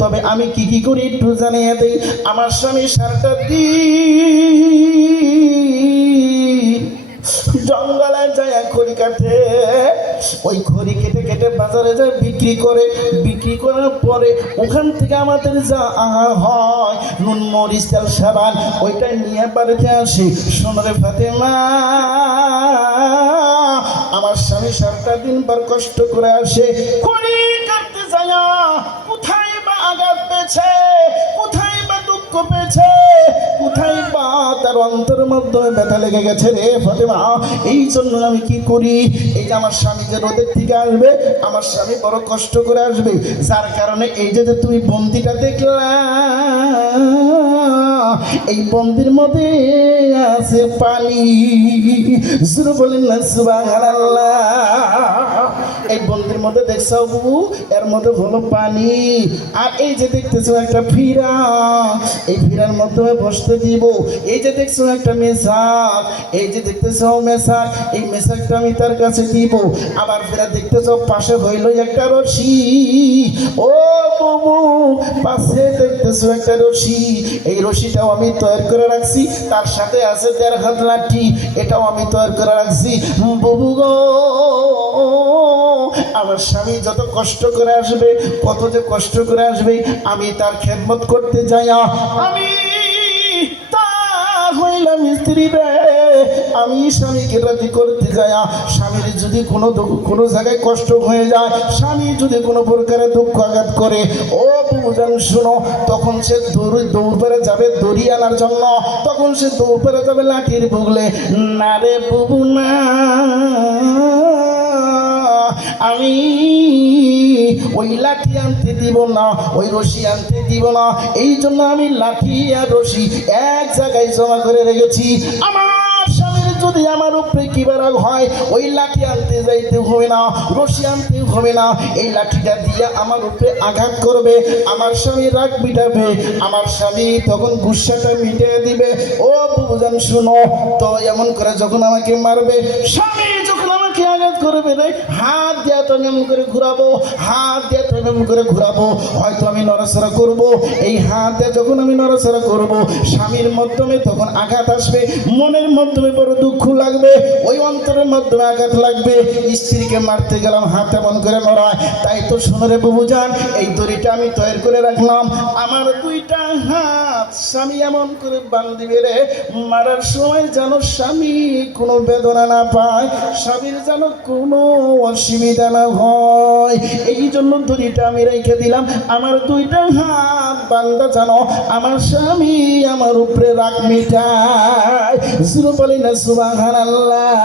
তবে আমি কি করি একটু জানিয়ে দেই। আমার স্বামী সারাটা দিন জঙ্গলে যায় খড়ি কাটে, ওই খড়ি কেটে বাজারে যায় বিক্রি করে। বিক্রি করার পরে ওখান থেকে আমাদের যা আহার হয়, নুন মরিচ তেল সাবান, ওইটাই নিয়ে বাড়িতে আসি। সোনারে ফাতেমা, আমার স্বামী সারাটা দিন বার কষ্ট করে আসে, খড়ি কাটতে যায়, কোথায় বা আঘাত পেয়েছে, কোথায় বা দুঃখ পেয়েছে, কোথায় বা তার অন্তরের মধ্যে ব্যথা লেগে গেছে রে ফাতেমা। এই জন্য আমি কি করি, এই যে আমার স্বামী যে রোদের থেকে আসবে, আমার স্বামী বড় কষ্ট করে আসবে, যার কারণে এই যে তুমি বন্দিটা দেখলা, এই বন্দির মধ্যে আছে পানি। জোরে বলেন না সুবহানাল্লাহ। এই বন্দির মধ্যে দেখছো বুবু, এর মধ্যে হলো পানি। আর এই যে দেখতেছো একটা ফিরা, এই ফিরার মধ্যে বসতে দিব। এই যে দেখছো একটা মেসাক, এই যে দেখতেছো মেসাক, এই মেসাকটা আমি তার কাছে দিব। আবার ফিরা দেখতেছো পাশে হইল একটা রশি। ও বুবু, পাশে দেখতেছো একটা রশি, এই রশিটাও আমি তৈরি করে রাখছি, তার সাথে আছে 1.5 হাত লাঠি, এটাও আমি তৈরি করে রাখছি। বুবু গো, আমার স্বামী যত কষ্ট করে আসবে, কত যে কষ্ট করে আসবে, আমি তার খেদমত করতে যাই, আমি তার হইলাম স্ত্রী রে, আমি স্বামীকে রাজি করতে যাই। স্বামীর যদি কোনো জায়গায় কষ্ট হয়ে যায়, স্বামী যদি কোনো প্রকারে দুঃখ আঘাত করে, ও বুঝান শোনো, তখন সে দৌড় পেরে যাবে দড়ি আনার জন্য, তখন সে দৌড় পেরে যাবে লাঠির বুগলে। না রে বুবু না, আমি ওই লাঠি আনতে দিব না, ওই রশি আনতে দিব না। এই জন্য আমি লাঠি আর রশি এক জায়গায় জমা করে রেখেছি। আমার স্বামীর যদি আমার উপরে কি রাগ হয়, ওই লাঠি আনতে যাইতে হবে না, রশি আনতে হবে না, এই লাঠিটা দিয়ে আমার উপরে আঘাত করবে, আমার স্বামী রাগ মিটাবে, আমার স্বামী তখন গুসাটা মিটিয়ে দিবে। ও বুঝান শুনো তো, এমন করে যখন আমাকে মারবে, স্বামী যখন আমাকে আমাকে আঘাত করবে রে, হাত দিয়ে তো এমন করে ঘুরাবো, হাত দিয়ে তো এমন করে ঘুরাবো, হয়তো আমি নড়াচড়া করব। এই হাত দিয়ে যখন আমি নড়াচড়া করব, স্বামীর মাধ্যমে তখন আঘাত আসবে, মনের মাধ্যমে বড় দুঃখ লাগবে, ওই অন্তরের মাধ্যমে আঘাত লাগবে। স্ত্রীকে মারতে গেলাম, হাত এমন করে নড়ায়। তাই তো শোনো রে বাবুজান, এই দড়িটা আমি তৈরি করে রাখলাম, আমার দুইটা হাত স্বামী এমন করে বান্ধিবে রে, মারার সময় যেন স্বামী কোনো বেদনা না পায়, স্বামীর যেন কোনো অসুবিধা না হয়। এই জন্য দড়িটা আমি রেখে দিলাম, আমার দুইটা হাত বান্ধা যেন আমার স্বামী আমার উপরে রাগ মিটায়। সুর বলি না সুবহানাল্লাহ।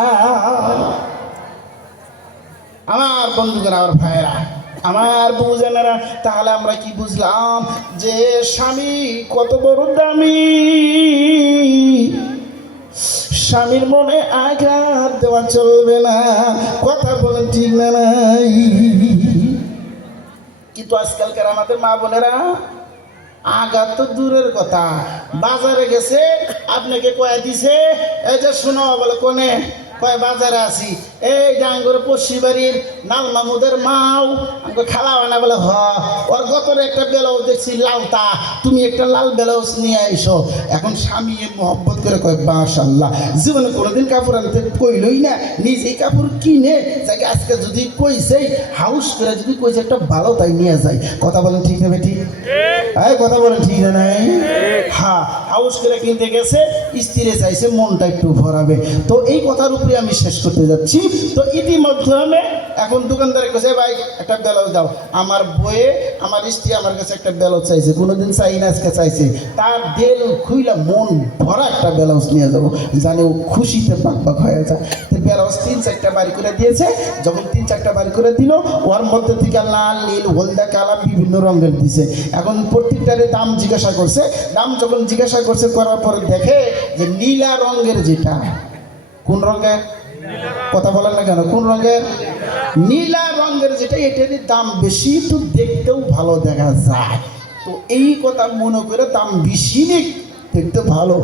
আমার বন্ধুগণ, আমার ভাইয়েরা, আমার বুঝেনেরা, তাহলে আমরা কি বুঝলাম যে স্বামী কত বড় দামি। স্বামীর মনে আঘাত দেওয়া চলবে না, কথা বলেন ঠিক না নাই? কিন্তু আজকালকার আমাদের মা বোনেরা আঘাত তো দূরের কথা, বাজারে গেছে আপনাকে কয়ে দিছে, এই যে শোনো বলে কোনে, কয় বাজারে আসি, এই ডাঙ্গুর পশ্চি বাড়ির নাল মামুদের মাও আমাকে খালা বানা বলে, হ ওর গতরে একটা ব্লাউজ দেখছি লালটা, তুমি একটা লাল ব্লাউজ নিয়ে আইসো। এখন স্বামী মহব্বত করে কয় মাশাআল্লাহ, জীবনে কোনোদিন কাপড় আনতে কইলই না, নিজেই কাপড় কিনে যাকে আজকে যদি কইছে হাউস করে যদি কইছে একটা ভালো তাই নিয়ে যায়। কথা বলেন ঠিক না ঠিক? এই কথা বলেন ঠিক না নাই? হ্যাঁ, হাউস করে কিনতে গেছে, স্ত্রীরে চাইছে মনটা একটু ভরাবে। তো এই কথার উপরে আমি শেষ করতে যাচ্ছি। তো ইতিমধ্যে এখন দোকানদারের কাছে, ভাই একটা ব্লাউজ দাও, আমার বইয়ে আমার স্ত্রী আমার কাছে একটা ব্লাউজ চাইছে, কোনোদিন চাই না, আজকে চাইছে, তার দেল খুইলা মন ভরা একটা ব্লাউজ নিয়ে যাবো, জানে ও খুশিতে বাক হয়ে যায়। তো ব্লাউজ 3-4টা বাড়ি করে দিয়েছে, যখন 3-4টা বাড়ি করে দিল, ওর মধ্যে থেকে লাল, নীল, হলদা, কালা বিভিন্ন রঙের দিছে। এখন প্রত্যেকটারে দাম জিজ্ঞাসা করছে, দাম যখন জিজ্ঞাসা করছে করার পরে দেখে যে নীলা রঙের, যেটা কোন রঙের, কথা বলেন না কেন, কোন রঙের? নীলা রঙের যেটা, এটারই দাম বেশি, তো দেখতেও ভালো দেখা যায়। তো এই কথা মনে করে দাম বেশি দেখতে ভালো,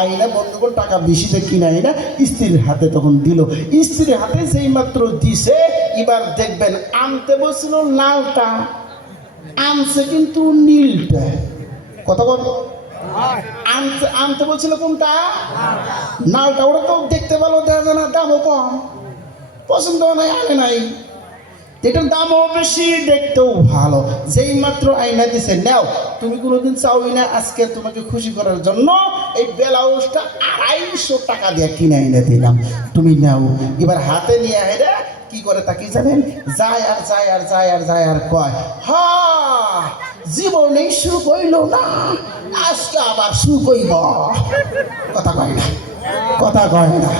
আইনা বন্ধুগণ টাকা বেশিতে কিনে আইনা স্ত্রীর হাতে তখন দিল। স্ত্রীর হাতে যেই মাত্র দিছে, এবার দেখবেন আনতে বসছিল লালটা, আনছে কিন্তু নীলটা। কথা বল, আনতে বলছিল কোনটা? নালটা। ওরা তো দেখতে ভালো দেখা যায় না, দামও কম, পছন্দ নাই, আনে নাই, এটার দামও বেশি, দেখতেও ভালো। যেই মাত্র আইনা দিছে, নাও, তুমি কোনোদিন চাওই না, আজকে তোমাকে খুশি করার জন্য এই ব্লাউজটা 250 টাকা দিয়ে কিনে আইনা দিলাম, তুমি নাও। এবার হাতে নিয়ে হেরে কি করে তাকে জানেন, যায় আর যায় আর যায় আর যায় আর কয়, হা জীবনেই সুখ হইল না, আজকে আবার সুখ হইব। কথা কয় না, কথা কয় না।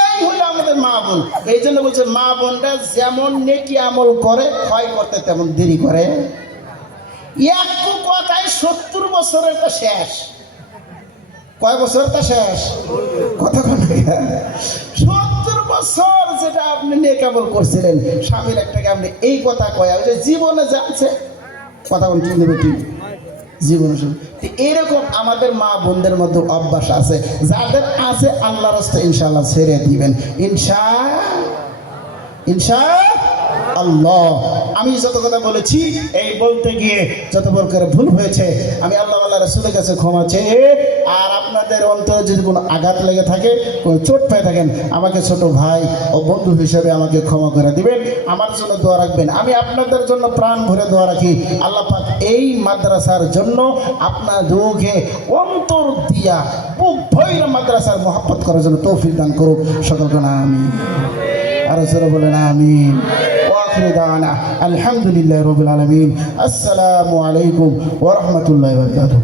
এই হলো আমাদের মা বোন। এই জন্য বলছে মা বোনরা যেমন নেকি আমল করে, ক্ষয় করতে তেমন দেরি করে। একটু কথায় 70 বছরের তা শেষ। কয় বছর তা শেষ? কথা কথা 70 বছর যেটা আপনি নেকামল করছিলেন, স্বামীর একটাকে আপনি এই কথা কয়া, ওই যে জীবনে যাচ্ছে, কথা বলছেন ঠিক জীবনে। এরকম আমাদের মা বোনদের মধ্যে অভ্যাস আছে, যাদের আছে আল্লাহর রাস্তায় ইনশাআল্লাহ ছেড়ে দিবেন, ইনশাআল্লাহ। আমি যত কথা বলেছি, এই বলতে গিয়ে যত প্রকার ভুল হয়েছে, আমি আল্লাহ রাসূলের কাছে ক্ষমা চেয়ে, আর আপনাদের অন্তরে যদি কোনো আঘাত লেগে থাকে, কোনো চোট পেয়ে থাকেন, আমাকে ছোট ভাই ও বন্ধু হিসেবে আমাকে ক্ষমা করে দিবেন, আমার জন্য দোয়া রাখবেন। আমি আপনাদের জন্য প্রাণ ভরে দোয়া রাখি, আল্লাহ পাক এই মাদ্রাসার জন্য আপনাদেরকে অন্তর দিয়া বুক ভৈরা মাদ্রাসার মহব্বত করার জন্য তৌফিক দান করুক। সকলকে আমিন, আর জোরে বলেন আমিন। আলহামদুলিল্লাহ রাব্বিল আলামিন। আসসালামু আলাইকুম ওয়া রাহমাতুল্লাহি ওয়া বারাকাতুহু।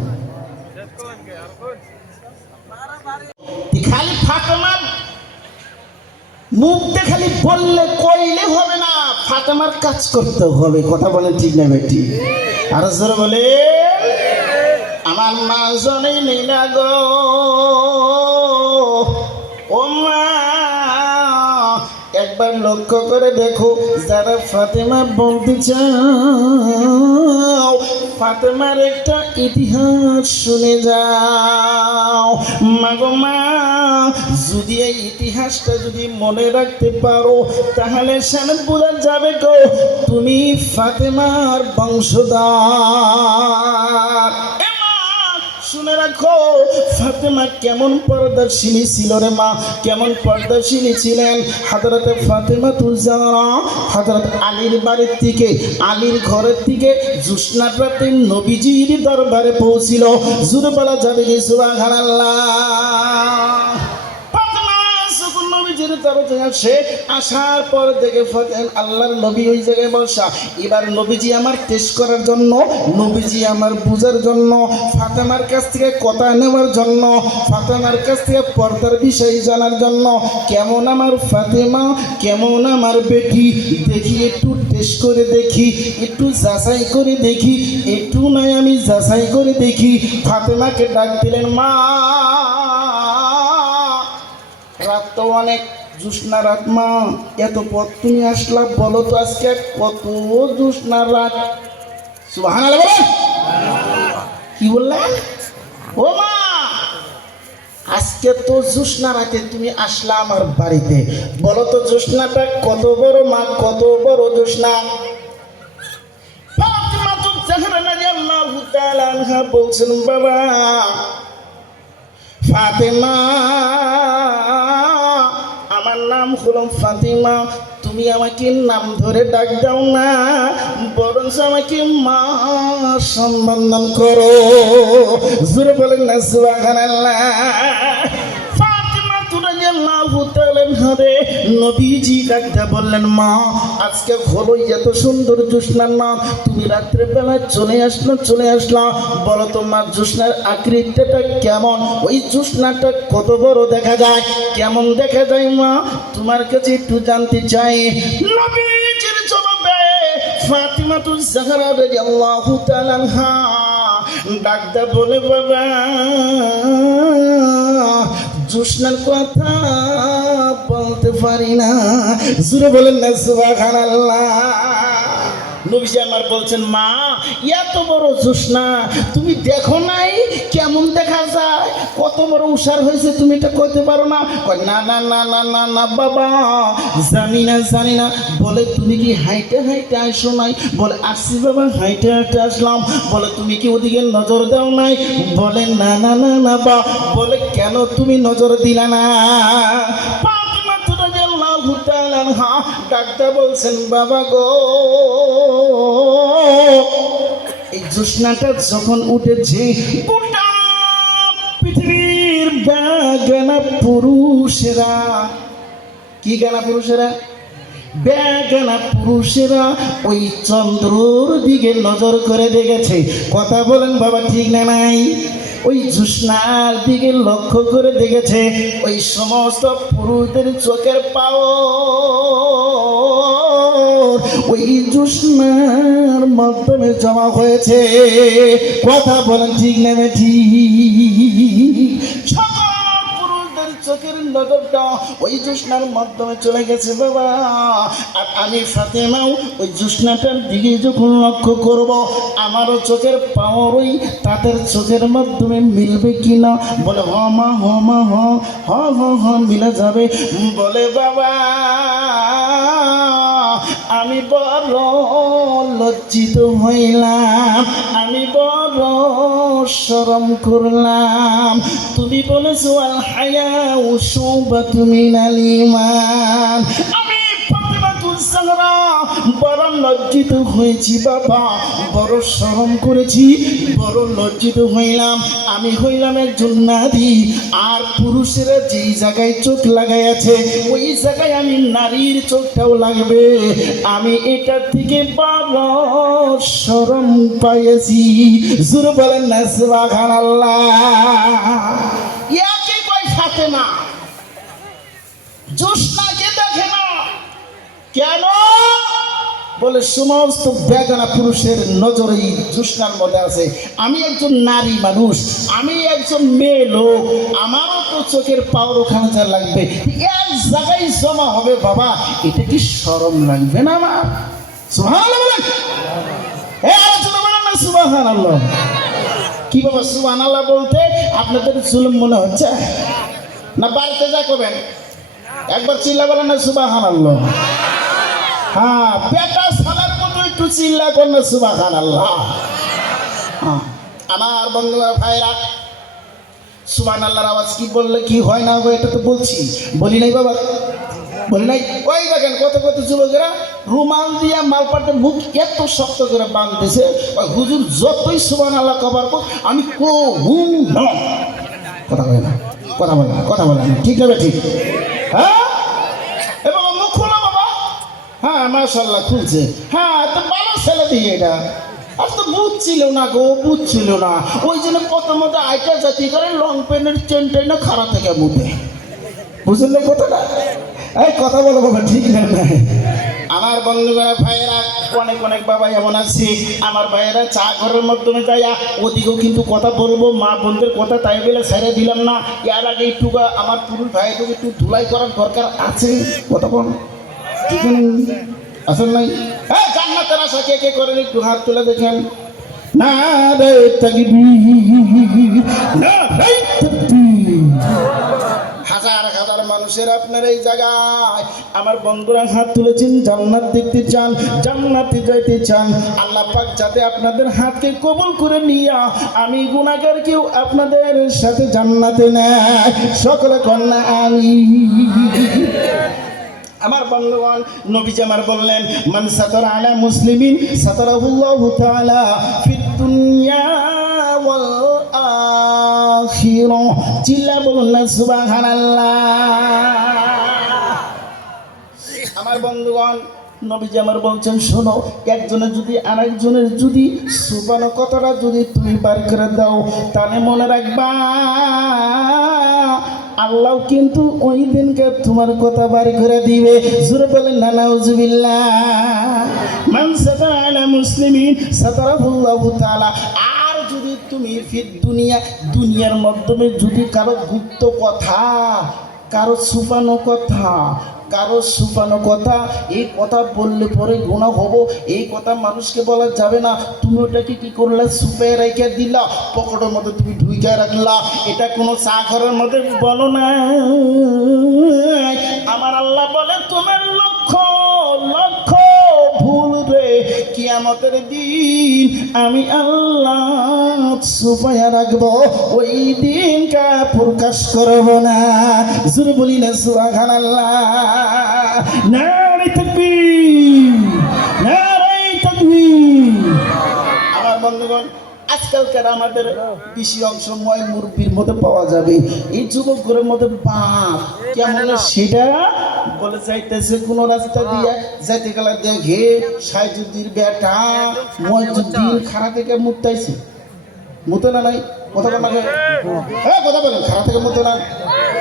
খালি ফাতেমার মুখে খালি বললে কইলে হবে না, ফাতেমার কাজ করতে হবে। কথা বলেন ঠিক না বেটি? আর জোরে বলে, আমার মা জনে নীলা গো, ও মা একবার লক্ষ্য করে দেখো, যারা ফাতেমা বলতে চাও ফাতেমার একটা ইতিহাস শুনে যাও। মাগো মা, যদি এই ইতিহাসটা যদি মনে রাখতে পারো তাহলে সামনে বোঝা যাবে গো তুমি ফাতেমার বংশধর। শুনে রাখো ফাতেমা কেমন পর্দাশীলী ছিল রে মা, কেমন পর্দাশীলী ছিলেন। হযরতে ফাতেমাতুজ জাহরা হযরত আলীর বাড়ির থেকে, আলীর ঘরের থেকে জ্যোৎস্নার রাতে নবীজির দরবারে পৌঁছিল। জুরে বলা যাবে কি সুবহানাল্লাহ। সে আসার পর দেখে আল্লাহর নবী ওই জায়গায় বসা। এবার নবীজি আমার টেস্ট করার জন্য, নবীজি আমার বুঝার জন্য, ফাতেমার কাছ থেকে কথা নেওয়ার জন্য, ফাতেমার কাছ থেকে পর্দার বিষয় জানার জন্য, কেমন আমার ফাতেমা, কেমন আমার বেটি, দেখি একটু টেস্ট করে দেখি, একটু যাচাই করে দেখি, একটু নয় আমি যাচাই করে দেখি। ফাতেমাকে ডাক দিলেন, মা রাত তো অনেক, জ্যোৎস্না রাত, মা এত পথ তুমি আসলা, বলো তো আজকে কত জ্যোৎস্নার রাত? সুবহানাল্লাহ বলেন। কি বললেন? ও মা, আজকে তো জ্যোৎস্না রাতে তুমি আসলা আমার বাড়িতে, বলো তো জ্যোৎস্নাটা কত বড় মা, কত বড় জ্যোৎস্না? ফাতেমাতুজ জাহরা রাদিয়াল্লাহু তাআলা আনহা বলছেন, বাবা ফাতেমা, আমার নাম হলো ফাতেমা, তুমি আমাকে নাম ধরে ডাক দাও না, বরঞ্চ আমাকে মা সম্বোধন করো। জোরে বলেন না সুবহানাল্লাহ। নবীজি ডাকতে বললেন, মা আজকে হলো এত সুন্দর জ্যোৎস্নার নাম, তুমি রাত্রে বেলা চলে আসলা, বলো তো মা জ্যোৎস্নার আকৃতিটা কেমন, ওই জ্যোৎস্নাটা কত বড় দেখা যায়, কেমন দেখা যায় মা, তোমার কাছে একটু জানতে চাই। নবীজির জবাবে ফাতিমাতুজ জাহরা রাদিয়াল্লাহু তাআলা আনহা ডাকতে বলে, বাবা জ্যোৎস্নার কথা বলতে পারি না। জোরে বলেন না সুবহানাল্লাহ। নবীজি আমার বলছেন, মা এত বড় জ্যোৎস্না তুমি দেখো নাই, কেমন দেখা যায়, কত বড় উষার হয়েছে, তুমি এটা কইতে পারো না? না না না না না না বাবা, জানি না। বলে তুমি কি হাইটে আসো নাই? বলে আসছি বাবা, হাইটে আসলাম। বলে তুমি কি ওদিকে নজর দাও নাই? বলে না না না না বা। বলে কেন তুমি নজর দিলা না? ডাক্তার বলছেন, বাবা গো, এই জ্যোৎস্নাটা যখন উঠেছে গোটা পৃথিবীর বেগানা পুরুষেরা, কি গানা পুরুষেরা? বেগানা পুরুষেরা ওই চন্দ্রর দিকে নজর করে দেখেছে। কথা বলেন বাবা, ঠিক না নাই? ওই জ্যোৎস্নার দিকে লক্ষ্য করে দেখেছে। ওই সমস্ত পুরুষদের চোখের পাওয়ার ওই জ্যোৎস্নার মাধ্যমে জমা হয়েছে। কথা বলেন ঠিক না ঠিক? চোখের নজরটা ওই জ্যোৎস্নার মাধ্যমে চলে গেছে বাবা। আর আমি ফাতেমাও ওই জ্যোৎস্নাটার দিকে যখন লক্ষ্য করব, আমারও চোখের পাওয়ার ওই তাদের চোখের মাধ্যমে মিলবে কিনা? বলে হ মা, হ মা, হ মিলে যাবে। বলে বাবা আমি বড় লজ্জিত হইলাম, আমি বড় শরম করলাম। তুমি বলেছো আল হায়াউ শুবাতুম মিনাল ঈমান। আমি ফাতিমাতুজ জাহরা বড় লজ্জিত হয়েছি বাবা, বড় শরম করেছি, বড় লজ্জিত হইলাম। আমি হইলাম একজন নারী, আর পুরুষেরা যেই জায়গায় চোখ লাগাই আছে ওই জায়গায় আমি নারীর চোখটাও লাগবে। আমি এটার থেকে বড় শরম পাইছি। জোরে বলেন না সুবহানাল্লাহ। ইয়াকে কই ফাতেমা জ্যোৎস্নাকে দেখে না কেন? বলে সমস্ত বেগানা পুরুষের নজরে জ্যোৎস্নার মধ্যে আছে। আমি একজন নারী মানুষ, আমি একজন মেয়ে লোক, আমারও তো চোখের পাওয়ার ওখানে যা লাগবে, এক জায়গায় জমা হবে বাবা, এটা কি শরম লাগবে না আমার? সুবহানাল্লাহ বলেন। আলোচনা বলেন না সুবহানাল্লাহ। সুবহানাল্লাহ। কি বাবা সুবহানাল্লাহ বলতে আপনাদের জুলুম মনে হচ্ছে না? বাড়িতে যা করবেন একবার চিল্লা বলেন না সুবহানাল্লাহ। হ্যাঁ, বেটা সালার মতো একটু চিল্লা করেন না সুবহানাল্লাহ। হ্যাঁ, আমার বন্ধুরা ভাইরা, সুবহানাল্লাহর আওয়াজ কি বললে কি হয় না এটা তো বলছি, বলি নাই বাবা, বলি নাই। ওই দেখেন কত কত যুবকেরা রুমাল দিয়া মালপাটের মুখ এত শক্ত করে বাঁধতেছে, ওই হুজুর যতই সুবহানাল্লাহ কবার হোক আমি কথা বলে না, কথা বলে না, কথা বলে না, ঠিক হবে ঠিক। হ্যাঁ এ বাবা মুখ খোলা বাবা। হ্যাঁ মাশাআল্লাহ খুলছে। হ্যাঁ তো ভালো ছেলে দিয়ে এটা আর তো বুঝছিল না গো, বুঝছিল না, ওই জন্য প্রথমত আইটা জাতি করে লং প্যান্টের চেনটাই না খাড়া থেকে মুঠে, বুঝলেন না কথাটা? এই কথা বলো বাবা, ঠিক না? আমার বন্ধুরা ভাইয়েরা অনেক অনেক বাবা এমন আছে, আমার ভাইয়েরা চা ঘরের মাধ্যমে যাইয়া ওদিকেও কিন্তু কথা বলবো, মা বোনদের কথা তাই বলে ছেড়ে দিলাম না। এর আগে একটু আমার পুরুষ ভাইদের একটু ধুলাই করার দরকার আছে, কথা বল ঠিক আসল নাই? হ্যাঁ জান্নাতের আশা কে কে করেন একটু হাত তুলে দেখেন। না রে তাকবীর, না রে তাকবীর। হাজার হাজার মানুষের আপনার এই জায়গায় আমার বন্ধুরা হাত তুলেছেন, জান্নাত দেখতে চান, জান্নাতে যাইতে চান। আল্লাহ পাক যাতে আপনাদের হাতকে কবুল করে নিয়া আমি গুনাহগার কেউ আপনাদের সাথে জান্নাতে নেয়, সকলে কন্যা আমি। আমার বন্ধুগণ নবীজি আমার বললেন, মান সাতারা আলা মুসলিমিন সাতারাহুল্লাহু তাআলা ফিদ দুনিয়া ওয়াল আখিরা। চিল্লা বলুন না সুবহানাল্লাহ। আমার বন্ধুগণ নবীজি আমার বলছেন, শোনো, একজনের যদি আরেকজনের যদি সুবহান কথাটা যদি তুমি বার করে দাও, তাহলে মনে রাখবা আল্লাহ কিন্তু ওই দিনকে তোমার কথা বার করে দিবে। জোরে বলেন না নাউজুবিল্লাহ। মান সাতারা আলা মুসলিমিন সাতারাহুল্লাহু তাআলা। আর যদি তুমি ফির দুনিয়ার মাধ্যমে যদি কারো গুপ্ত কথা, কারো ছুপানো কথা, কারো ছুপানো কথা, এই কথা বললে পরে গুনাহ হবো, এই কথা মানুষকে বলা যাবে না, তুমি ওটাকে কি করলা, ছুপে রেখে দিলা, পকেটের মধ্যে তুমি ঢুইকা রাখলা, এটা কোনো চা ঘরের মধ্যে বলো না। আমার আল্লাহ বলে তোমার লক্ষ লক্ষ ভুল রে, কিয়ামতের দিন আমি আল্লাহ ছুপায়া রাখবো, ওই দিন কা প্রকাশ করব না। জোরে বলি না সুবহানাল্লাহ। নারে তাকবীর, নারে তাকবীর। আমার বন্ধুগণ আজকালকার আমাদের বেশি অংশ ময় মুরব্বীর মধ্যে পাওয়া যাবে, এই যুবক ঘরের মধ্যে বাপ কেমন সেটা বলে যাইতেছে কোন রাস্তা দিয়ে যাইতে গেলে দেখে সাইজুদ্দির বেটা ময়জুদ্দিন খাড়া থেকে মুতাইছে, মুতে না নাই কথা বলা, হ্যাঁ কথা বলেন, খাড়া থেকে মুতে না,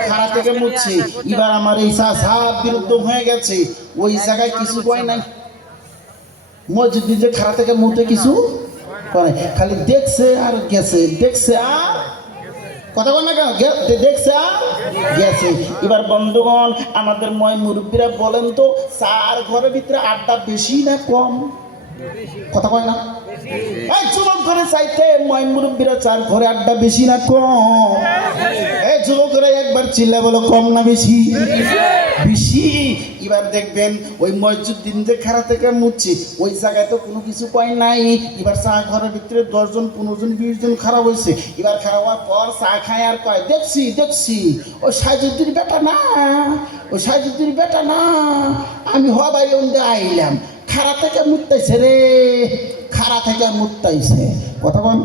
খাড়া থেকে মুতছে। এবার আমার এই সাহাব বিরুদ্ধ হয়ে গেছে, ওই জায়গায় কিছু কয় নাই, ময়জুদ্দিন যে খাড়া থেকে মুতে কিছু করে, খালি দেখছে আর গেছে, দেখছে আর কথা বল না কেন, দেখছে আর গেছে। এবার বন্ধুগণ আমাদের ময় মুরব্বীরা বলেন তো, চার ঘরের ভিতরে আড্ডা বেশি না কম? কথা কয় না? এই যুবক ঘরে চাইতে ময় মুরব্বীরা চার ঘরে আড্ডা বেশি না কম? এই যুবকরা একবার চিল্লা বলো, কম না বেশি? বেশি। এবার দেখবেন ওই মসজিদ্দিন যে খাড়া থেকে মুছছে, ওই জায়গায় তো কোনো কিছু পায় নাই। এবার চা ঘরের ভিতরে 10 জন 15 জন 20 জন খারাপ হয়েছে। এবার খারাপ হওয়ার পর চা খায় আর কয়, দেখছি দেখছি ওই সাইজুদ্দিন বেটা না, ওই সাইজুদ্দিন বেটা না, আমি হবাই ওন্দে আইলাম, খাড়া থেকে মুতাইছে রে, খাড়া থেকে মুতাইছে। কথা বল,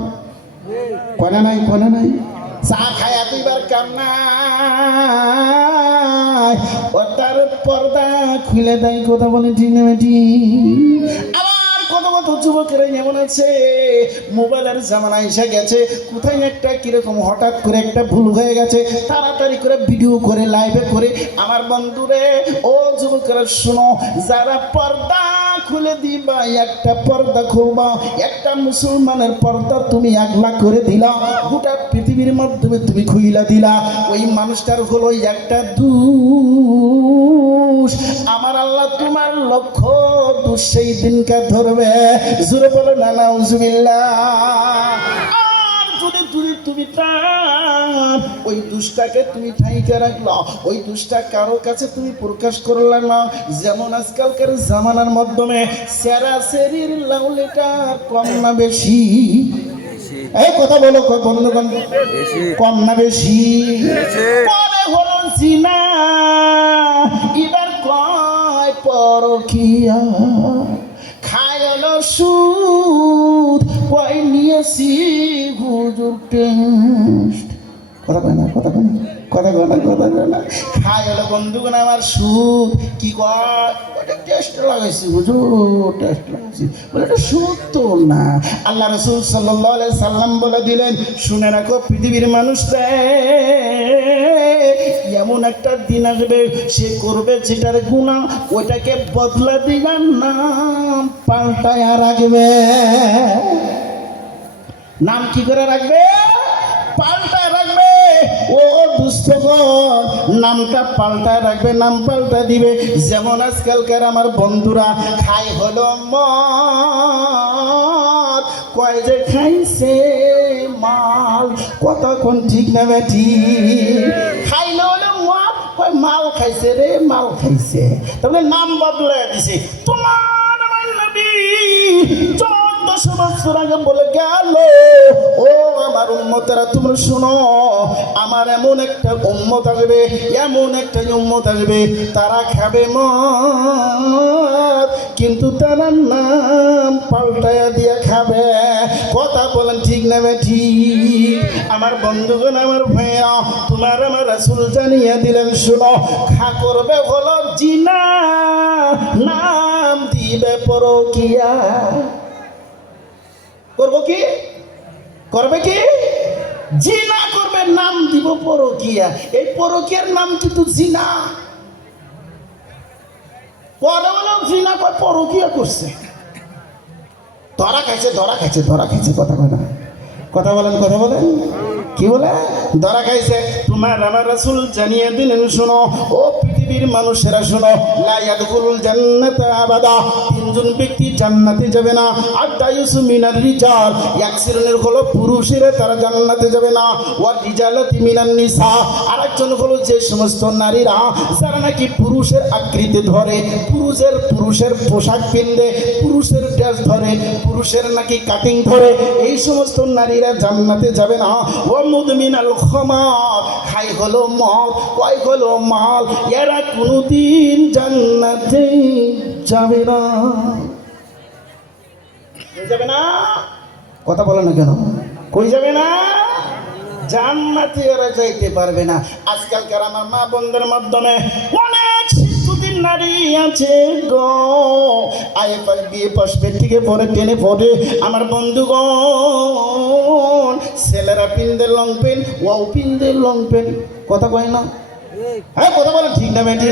কনে নাই, কনে নাই? চা খায়া দুইবার কান্না, ওটার পর্দা খুলে দেয়। কথা বলে ঠিক না বেটি? আবার কত কত যুবকেরা এমন আছে, মোবাইলের জামানা এসে গেছে, কোথায় একটা কিরকম হঠাৎ করে একটা ভুল হয়ে গেছে, তাড়াতাড়ি করে ভিডিও করে লাইভে করে। আমার বন্ধুরে ও যুবকেরা শোনো, যারা পর্দা খুলে দিবা, একটা পর্দা খুলবা, একটা মুসলমানের পর্দা তুমি আগলা করে দিলা, গোটা পৃথিবীর মাধ্যমে তুমি খুইলা দিলা, ওই মানুষটার হলো একটা দোষ। আমার আল্লাহ তোমার লক্ষ সেই দিনকার ধরবে। জোরে বলো না নাউজুবিল্লাহ। আর যদি তুমি ওই দুষ্টাকে তুমি ঠাইকে রাখলো, ওই দুষ্টা কারো কাছে তুমি প্রকাশ করলে না। যেমন আজকালকার জামানার মাধ্যমে সেরাসেরির লাউলেটা কম না বেশি? এই কথা বলো বন্ধুগণ, কম না বেশি? পরে হলো জিনা, এবার কয় পরকিয়া, খায় হলো সুদ, কয় নিয়েছি হুজুর টেস্ট। কথা কয় না, কথা কয় না, কথা কয় না, কথা কয় না। খায় হলো বন্ধুগণ আমার সুদ, কি কয় ওটা টেস্ট লাগাইছি হুজুর, টেস্ট লাগাইছি বলে এটা সুদ তো না। আল্লাহ রাসূল সাল্লাল্লাহু আলাইহি সাল্লাম বলে দিলেন, শুনে রাখো পৃথিবীর মানুষরা, এমন একটা দিন আসবে সে করবে যেটার গুনাহ, ওইটাকে বদলা দিবার নাম পাল্টায়া রাখবে। নাম কি করে রাখবে? পাল্টায় রাখবে। ও দুস্থগণ, নামটা পাল্টায় রাখবে, নাম পাল্টা দিবে। যেমন আজকালকার আমার বন্ধুরা খাই হলো মদ, কয় যে খাইছে মাল। কথা কোন ঠিক না বেঠি? খাইলে হলো মদ, কয় মাল খাইছে রে, মাল খাইছে। তাহলে নাম বদলে দিছে। তোমার আমার নবী 1400 বছর আগে বলে গেল, ও আমার উম্মতেরা তোমরা শুনো, আমার এমন একটা উম্মত আসবে, এমন একটা উম্মত আসবে, তারা খাবে মদ, কিন্তু তারা নাম পাল্টায়া দিয়ে খাবে। কথা বলেন ঠিক না ঠিক? আমার বন্ধুগণ, আমার ভাইয়া, তোমার আমার রাসূল জানিয়ে দিলেন, শুনো, খা করবে হলো জিনা, নাম দিবে পরকিয়া। করবো কি? করবে কি? জিনা করবে, নাম দিব পরকিয়া। এই পরকিয়ার নাম কিন্তু জিনা। পরে বললাম জিনা কয় পরকিয়া করছে, ধরা খাইছে, ধরা খাইছে, ধরা খাইছে। কথা কয় না, কথা বলেন, কথা বলেন, কি বলে? ধরা খাইছে। তোমার আমার রাসূল জানিয়ে দিলেন, শোনো ও পৃথিবীর মানুষেরা, শোনো, লা ইয়াদখুলুল জান্নাতা আবাদা, তিনজন ব্যক্তি জান্নাতে যাবে না। আদায়ুসু মিনার রিজাল, এক শ্রেণীর হলো পুরুষেরা, তারা জান্নাতে যাবে না। ওয়া রিজালাতি মিনান নিসা, আরেকজন হলো যে সমস্ত নারীরা যারা নাকি পুরুষের আকৃতি ধরে, পুরুষের পোশাক পিনবে, পুরুষের ড্রেস ধরে, পুরুষের নাকি কাটিং ধরে, এই সমস্ত নারীরা জান্নাতে যাবে না। ও মুদমিনাল খামার, খাই হলো মদ, কয় হলো মাল, এরা কোনোদিন জান্নাতে যাবে না। যাবে না? কথা বলে না কেন? কই যাবে না? জান্নাতে এরা যাইতে পারবে না। আজকালকার আমার মা বোনদের মাধ্যমে অনেক শিশুদের নারী আছে গো, আয়ে পাশ বিয়ে পাশ পেটিকে পরে টেনে পড়ে। আমার বন্ধুগণ, ছেলেরা পিনদের লং পেন, ওয়াও পিনদের লং পেন। কথা কয় না? হ্যাঁ, কথা বলে ঠিক না বেটি?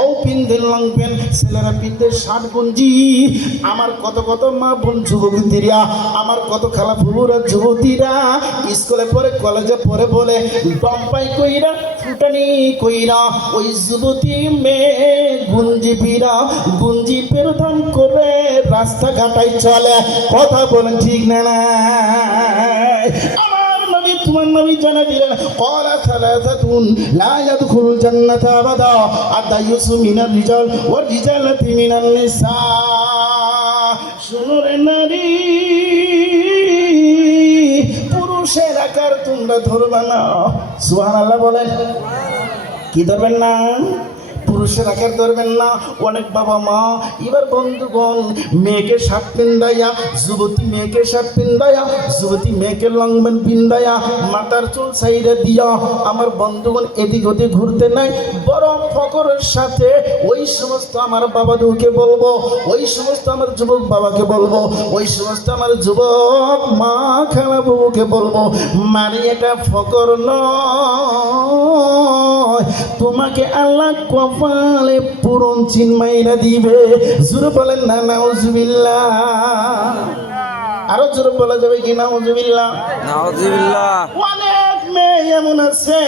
ও পিনদের লং পেন, ছেলেরা পিনদের শার্ট গঞ্জি। আমার কত কত মা বোন যুবতীরা, আমার কত খালা ফুবুরা যুবতীরা স্কুলে পড়ে, কলেজে পড়ে, বলে ডম্পাই কইরা, ফুটানি কইরা, ওই যুবতী মেয়ে গুঞ্জি ফিরা, গুঞ্জি পেরোধান করে রাস্তাঘাটাই চলে। কথা বলেন ঠিক না? তোমার নবী জানা দিলেন, ক্বালা সালাসাতুন লা ইয়াদখুলুল জান্নাতা আবাদা, আদায়ুসু মিনার রিজাল ওয়া রিজালাতি মিনান নিসা। শুনো রে নারী, পুরুষের আকার তোমরা ধরবে না। সুবহানাল্লাহ বলেন। কি ধরবেন না? পুরুষের আকার ধরবেন না। অনেক বাবা মা এবার বন্ধুগণ মেয়েকে শার্ট পিন্দাইয়া, যুবতী মেয়েকে শার্ট পিন্দাইয়া, যুবতী মেয়েকে লং প্যান্ট পিন্দাইয়া, মাথার চুল সাইডে দিয়া আমার বন্ধুগণ এদিক ওদিক ঘুরতে নাই। বরং ফকরের সাথে ওই সমস্ত আমার বাবাদেরকে বলবো, ওই সমস্ত আমার যুবক বাবাকে বলবো, ওই সমস্ত আমার যুবক মা খালা বউকে বলবো, মারি এটা ফকর নয়, তোমাকে আল্লাহ কপালে পুরন চিন্মাইরা দিবে। জোরে বলেন না নাউজুবিল্লাহ। আরো জোরে বলা যাবে কি নাউজুবিল্লাহ? নাউজুবিল্লাহ। অনেক মেয়ে এমন আছে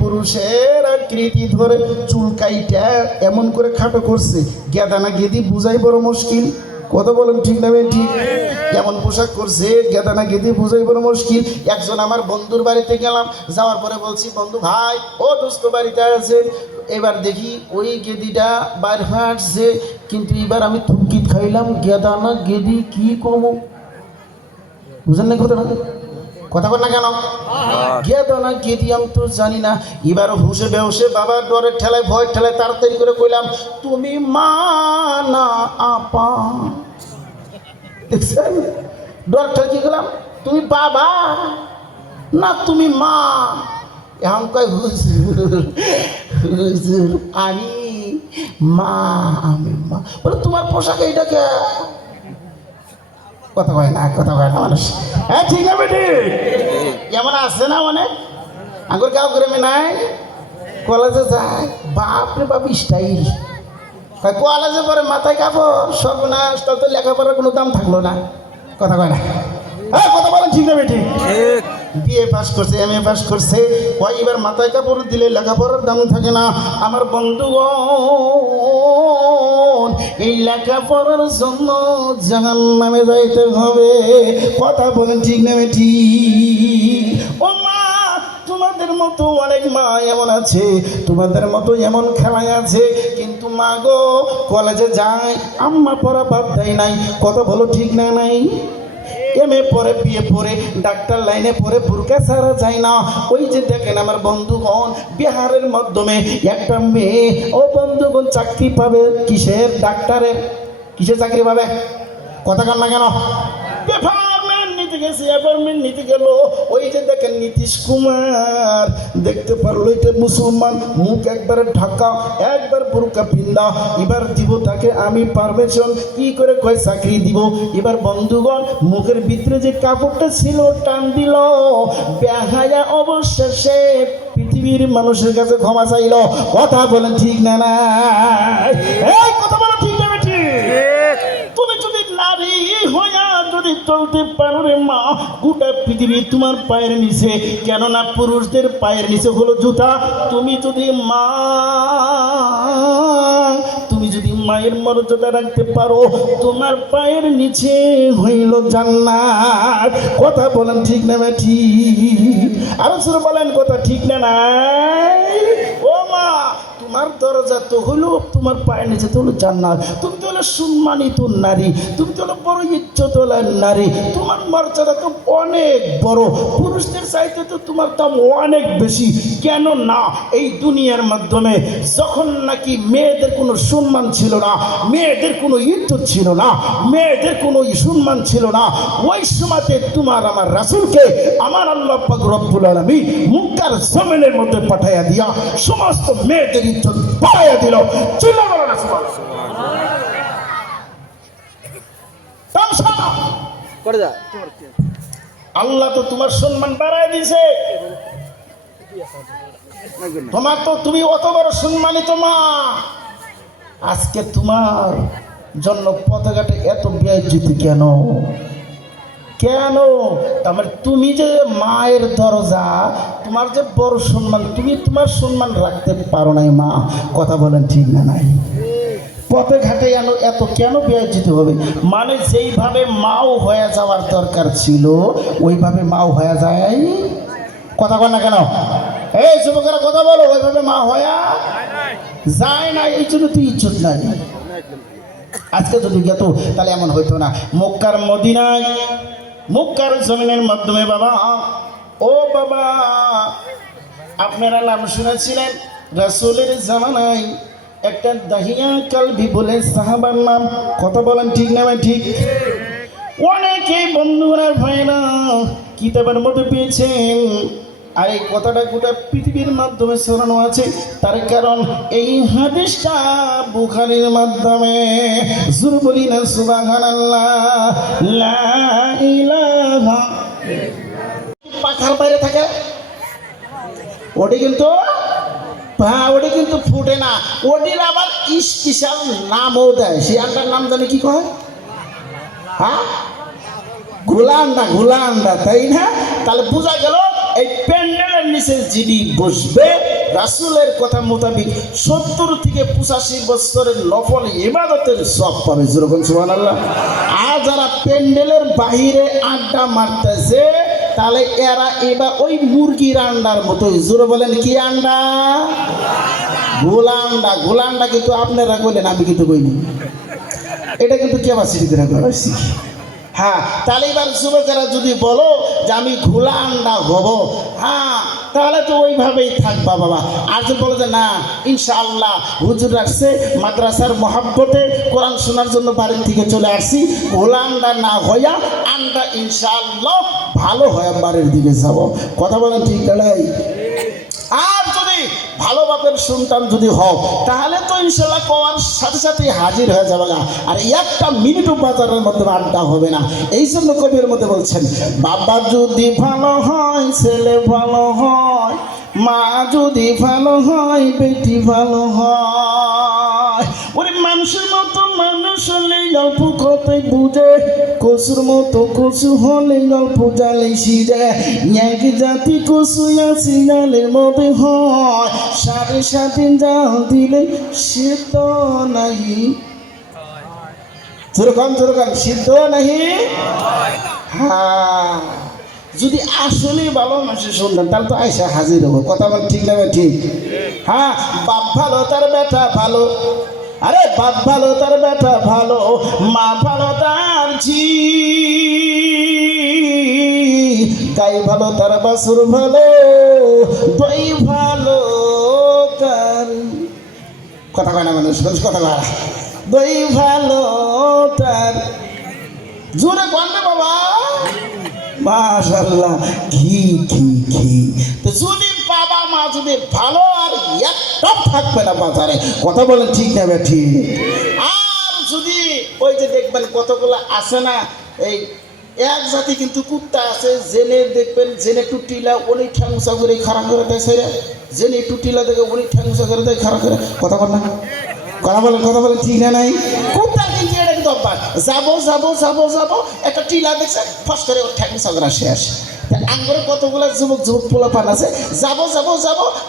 পুরুষের আকৃতি ধরে চুল কাইটা এমন করে খাটো করছে, গেদা না গেদি বুঝাই বড় মুশকিল। কথা বলেন ঠিক না ভাই? ঠিক। কেমন পোশাক করছে, গেদা না গেদি বুঝাই বড় মুশকিল। একজন আমার বন্ধুর বাড়িতে গেলাম, যাওয়ার পরে বলছি, বন্ধু ভাই ও দোস্ত বাড়িতে আছে। এবার দেখি ওই গেদিটা বাইর হয়ে আসছে, কিন্তু এবার আমি থুকি খাইলাম, গেদা না গেদি কি কমো, বুঝেন না কথাটা? কথা বল না কেন? গেদা না গেদি আমি তো জানি না। এবার হুসে বেহসে বাবার ডরের ঠেলায় ভয় ঠেলায় তাড়াতাড়ি করে কইলাম, তুমি মা না আপা। দেখছেন ডর ঠেল কি করলাম, তুমি বাবা না তুমি মা। এখন কয় হুজুর হুজুর আমি মা, আমি মা। বলে তোমার পোশাক এইটাকে, কথা কয় না, কথা কয় না মানুষ। হ্যাঁ ঠিক আছে বেটি, এমন আছে না অনেক আঙ্গুর গাও গ্রামে নাই, কলেজে যায় বাপরে বাপ স্টাইল, কলেজে পরে মাথায় কাপড় সর্বনাশ, তার তো লেখাপড়ার কোনো দাম থাকলো না। কথা কয় না, হ্যাঁ কথা বলেন ঠিক না বেটি? বিএ পাস করছে, এমএ পাস করছে, ওই এবার মাথায় কাপড় দিলে লেখাপড়ার দাম থাকে না। আমার বন্ধুগণ এই লেখাপড়ার জন্য জাহান্নামে যাইতে হবে। কথা বলেন ঠিক না বেটি? ও মা, তোমাদের মতো অনেক মা এমন আছে, তোমাদের মতো এমন খেলায় আছে, কিন্তু মা গো কলেজে যায় আম্মা পড়া বাদ দেয় নাই। কথা বলো ঠিক না নাই? এমএ পরে বিয়ে পরে ডাক্তার লাইনে পরে বুরকা ছাড়া যায় না। ওই যে দেখেন আমার বন্ধুগণ বিহারের মাধ্যমে একটা মেয়ে, ও বন্ধুগণ চাকরি পাবে কিসের? ডাক্তারের। কিসের চাকরি পাবে? কথা কান না কেন? নিতে গেছে, অ্যাপয়েন্টমেন্ট নিতে গেল। ওই যে দেখেন নীতিশ কুমার, দেখতে পারলো এটা মুসলমান, মুখ একবারে ঢাকা, একবার বুরকা পিন্দা। এবার দিব তাকে আমি পারমিশন, কি করে কয় চাকরি দিব। এবার বন্ধুগণ মুখের ভিতরে যে কাপড়টা ছিল টান দিল, বেহায়া অবশেষে পৃথিবীর মানুষের কাছে ক্ষমা চাইল। কথা বলেন ঠিক না না? এই কথা বলো ঠিক না বেটি? তুমি যদি নারী হইয়া যদি চলতে পারো রে মা, গোটা পৃথিবী তোমার পায়ের নিচে, কেননা পুরুষদের পায়ের নিচে হলো জুতা। তুমি যদি মা, তুমি যদি মায়ের মর্যাদা রাখতে পারো, তোমার পায়ের নিচে হইল জান্নাত। কথা বলেন ঠিক না বেটি? আরো সুরে বলেন কথা ঠিক না নাই? ও মা, তোমার দরজা তো হলো তোমার পায়ের নিচে তো হলো জান্নাত। তুমি তো হলো সম্মানিত নারী, তুমি তো হলো বড় ইজ্জতওয়ালা নারী, তোমার মর্যাদা তো অনেক বড়, পুরুষদের চাইতে তো তোমার দাম অনেক বেশি। কেন না এই দুনিয়ার মাধ্যমে যখন নাকি মেয়েদের কোনো সম্মান ছিল না, মেয়েদের কোনো ইজ্জত ছিল না, মেয়েদের কোনো সম্মান ছিল না, ওই সময়তে তোমার আমার রাসূলকে আমার আল্লাহ পাক রব্বুল আলামিন মক্কার জমিনের মধ্যে পাঠাইয়া দিয়া সমস্ত মেয়েদের ইজ্জত বাড়াইয়া দিল। চিল্লা বলো না সুবহানাল্লাহ। আল্লাহ তো তোমার সম্মান বাড়ায় দিয়েছে, তোমার তো তুমি অত বড় সম্মানিত মা, আজকে তোমার জন্য পথঘাটে এত বেইজ্জতি কেন? কেন? তার তুমি যে মায়ের দরজা, তোমার যে বড় সম্মান, তুমি তোমার সম্মান রাখতে পারো নাই মা। কথা বলেন ঠিক না নাই? পথে ঘাটে এত কেন বেইজ্জতি হবে? মানে যেইভাবে মাও হয়ে যাওয়ার দরকার ছিল ওইভাবে মাও হয়ে যায়। কথা বল না কেন? এই যুবকেরা কথা বলো, ওইভাবে মা হয়ে যায় না, এই জন্য তুই ইজ্জত নাই। আজকে যদি যেত তাহলে এমন হইতো না। মক্কার মদিনায় মক্কার জমিনের মাধ্যমে বাবা, ও বাবা, আপনারা নাম শুনেছিলেন রাসূলের জামানায় একটা দাহিয়া কালবি বলে সাহাবার নাম। কথা বলেন ঠিক না ভাই? ঠিক। অনেকেই বন্ধুরা ভাইরা কিতাবের মধ্যে পেয়েছেন, আর এই কথাটা গোটা পৃথিবীর মাধ্যমে ছড়ানো আছে। তার কারণ এই হাদিসটা বুখারীর মাধ্যমে। জোরে বলি না সুবহানাল্লাহ, লা ইলাহা। পাখার বাইরে থাকে ওটি কিন্তু, হ্যাঁ ওটি কিন্তু ফুটে না, ওটির আবার স্পেশাল নামও দেয়। সে আন্ডার নাম জানে কি কয়? হ্যাঁ ঘোলান্ডা, ঘোলান্ডা, তাই না? তাহলে বোঝা গেল এই প্যান্ডেলের নিচে যিনি বসবে রাসূলের কথা মোতাবেক 70 থেকে 85 বছরের নফল ইবাদতের সব পাবে। যেরকম সুবহানাল্লাহ। আর যারা প্যান্ডেলের বাহিরে আড্ডা মারতেছে তাহলে এরা এবার ওই মুরগির আন্ডার মতো। জোরে বলেন কি আন্ডা? গোলান্ডা। গোলান্ডা কিন্তু আপনারা কইলেন, আমি কিন্তু কইনি। এটা কিন্তু ক্যাপাসিটিতে রাখা হয়েছি। হ্যাঁ, তাহলে এবার যুবকেরা যদি বলো যে আমি ঘোলা আন্ডা হব, হ্যাঁ তাহলে তো ওইভাবেই থাকবা বাবা। আর যদি বলো যে না ইনশাআল্লাহ হুজুর রাখছে মাদ্রাসার মহাব্বতে কোরআন শোনার জন্য বাড়ির থেকে চলে আসছি, ঘোলা আন্ডা না হইয়া আন্ডা ইনশাআল্লাহ ভালো হয়ে বাড়ির দিকে যাব। কথা বলেন ঠিক নাই? আর যদি ভালো বাপের সন্তান যদি হও তাহলে তো ইনশাল্লাহ কোয়ার সাথে সাথে হাজির হয়ে যাবে না। আর একটা মিনিটও বাজারের মধ্যে আড্ডা হবে না। এই জন্য কবির মধ্যে বলছেন, বাবা যদি ভালো হয় ছেলে ভালো হয়, মা যদি ভালো হয় বেটি ভালো হয়। ওরে মানুষের মতো মানুষ হলে গল্প কথাই বুঝে, কচুর মতো কচু হলে গল্প জালে সিজে। এক জাতি কচু আছে জালের মধ্যে হয়, 7.5 দিন জাল দিলে সে তো নাহি। যেরকম সিদ্ধ নাহি। হ্যাঁ, যদি আসলে ভালো মানুষের সন্তান তাহলে তো আয়সা হাজির হবো। কথা বল ঠিক না ঠিক? হ্যাঁ, বাপ ভালো তার বেটা ভালো, আরে বাপ ভালো তার বেটা ভালো, মা ভালো তার ঝি, গাই ভালো তার বাছুর ভালো, দই ভালো তার। কথা কয় না মানুষ, কথা কয় না। দই ভালো তার। জোরে কন্যা বাবা, মাশাআল্লাহ। ঘি ঘি ঘি। তো যদি বাবা মা যদি ভালো আর একদম থাকবে না বাজারে। কথা বলেন ঠিক না ঠিক? আর যদি ওই যে দেখবেন কতগুলো আছে না, এই এক জাতি কিন্তু কুত্তা আছে, জেনে দেখবেন জেনে একটু টিলা অনেক ঠ্যাংসা করে খারাপ করে দেয়, সেরা জেনে একটু টিলা দেখে অনেক ঠ্যাংসা করে দেয় খারাপ করে। কথা বল না, কথা বলেন ঠিক না নাই? কুত্তার কিন্তু এটা কিন্তু অভ্যাস। যাবো একটা টিলা দেখছে ফাঁস করে ওর ঠ্যাংসা করা শেষ। আঙ্গুরে কতগুলো যুবক পোলাপান আছে, যাবো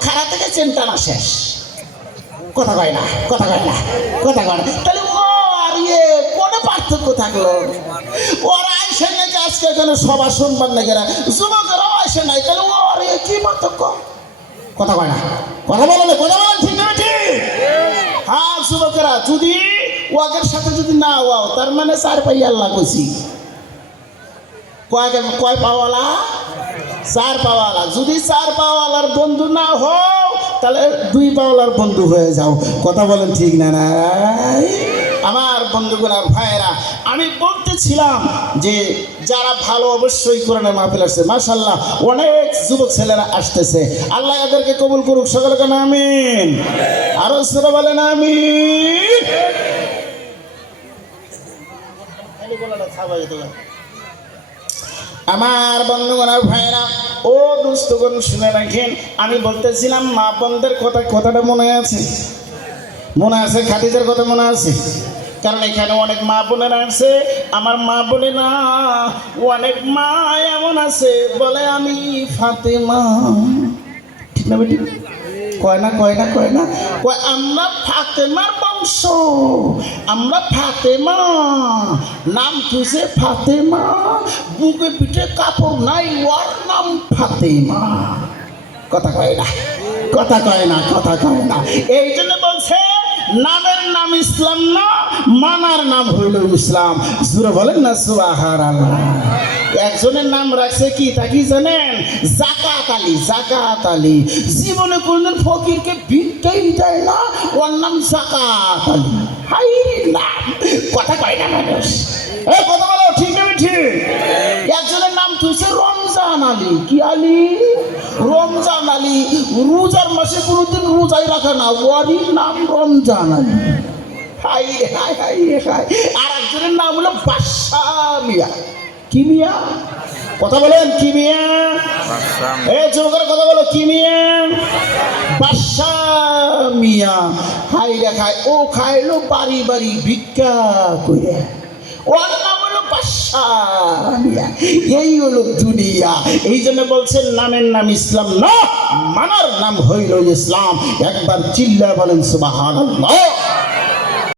খাড়া থেকে চেন টানা শেষ। কথা কয় না। তাহলে ও আর কোনো পার্থক্য থাকলো? ওরা আইসে নাকি আজকে এখানে সবার শুনবার নাকি না, যুবকেরাও আইসে নাই, তাহলে ও আর কি পার্থক্য? কথা কয় না, কথা বলেন ঠিক না ঠিক? হ্যাঁ, যুবকেরা যদি ওয়াগের সাথে যদি না ওয়াও তার মানে 4 পাই আল্লাহ কইছি। কয় পাওয়ালা? 4 পাওয়ালা। যদি 4 পাওয়ালার বন্ধু না হও তাহলে 2 পাওয়ালার বন্ধু হয়ে যাও। কথা বলেন ঠিক না নাই? আমার বন্ধুগণ আর ভাইয়েরা, আমি বলতেছিলাম যে যারা ভালো অবশ্যই কোরআনের মাহফিল আসছে, মাশাআল্লাহ অনেক যুবক ছেলেরা আসতেছে। আল্লাহ এদেরকে কবুল করুক, সকলে কেন আমিন। আরো সরে বলেন আমিন। আমার বন্ধুগণ আর ভাইয়েরা, ও দোস্তগণ শুনে রাখেন, আমি বলতেছিলাম মা বোনদের কথাটা মনে আছে? খাদিজার কথা মনে আছে? কারণ এখানে অনেক মা বোনেরা আছে। আমার মা বলে না, অনেক মা এমন আছে বলে আমি ফাতেমা। ঠিক না বেটি? কয় না আমরা ফাতেমার বংশ, আমরা ফাতেমা। নাম তুসে ফাতেমা, বুকে পিঠে কাপড় নাই, ওর নাম ফাতেমা। কথা কয় না। এই জন্য বলছে নামের নাম ইসলাম না, মানার নাম হইল ইসলাম। জোরে বলেন না সুবহানাল্লাহ। একজনের নাম রাখছে কি, তা কি জানেন? জাকাত আলী। জীবনে কোনদিন ফকিরকে ভিক্ষাই দেয় না, ওর নাম জাকাত আলী। হাই নাম। কথা কয় না মানুষ। কথা বলো ঠিক না ঠিক? একজনের নাম তুইছে রমজান আলী। কি আলী? রমজান আলী। রোজার মাসে কোনোদিন রোজাই রাখে না, ওরই নাম রমজান আলী। হাই। আর একজনের নাম হলো বাদশাহ মিয়া। কি মিয়া? কথা বলেন কি মিয়া? যুবকের কথা বলো কি মিয়া? বাদশাহ মিয়া। হাই রেখায় ও খাইলো বাড়ি ভিক্ষা করে, ওর নাম হলো বাদশাহ মিয়া, এই হলো দুনিয়া। এই জন্য বলছেন নামের নাম ইসলাম না, মানার নাম হইল ইসলাম। একবার চিল্লা বলেন সুবহানাল্লাহ।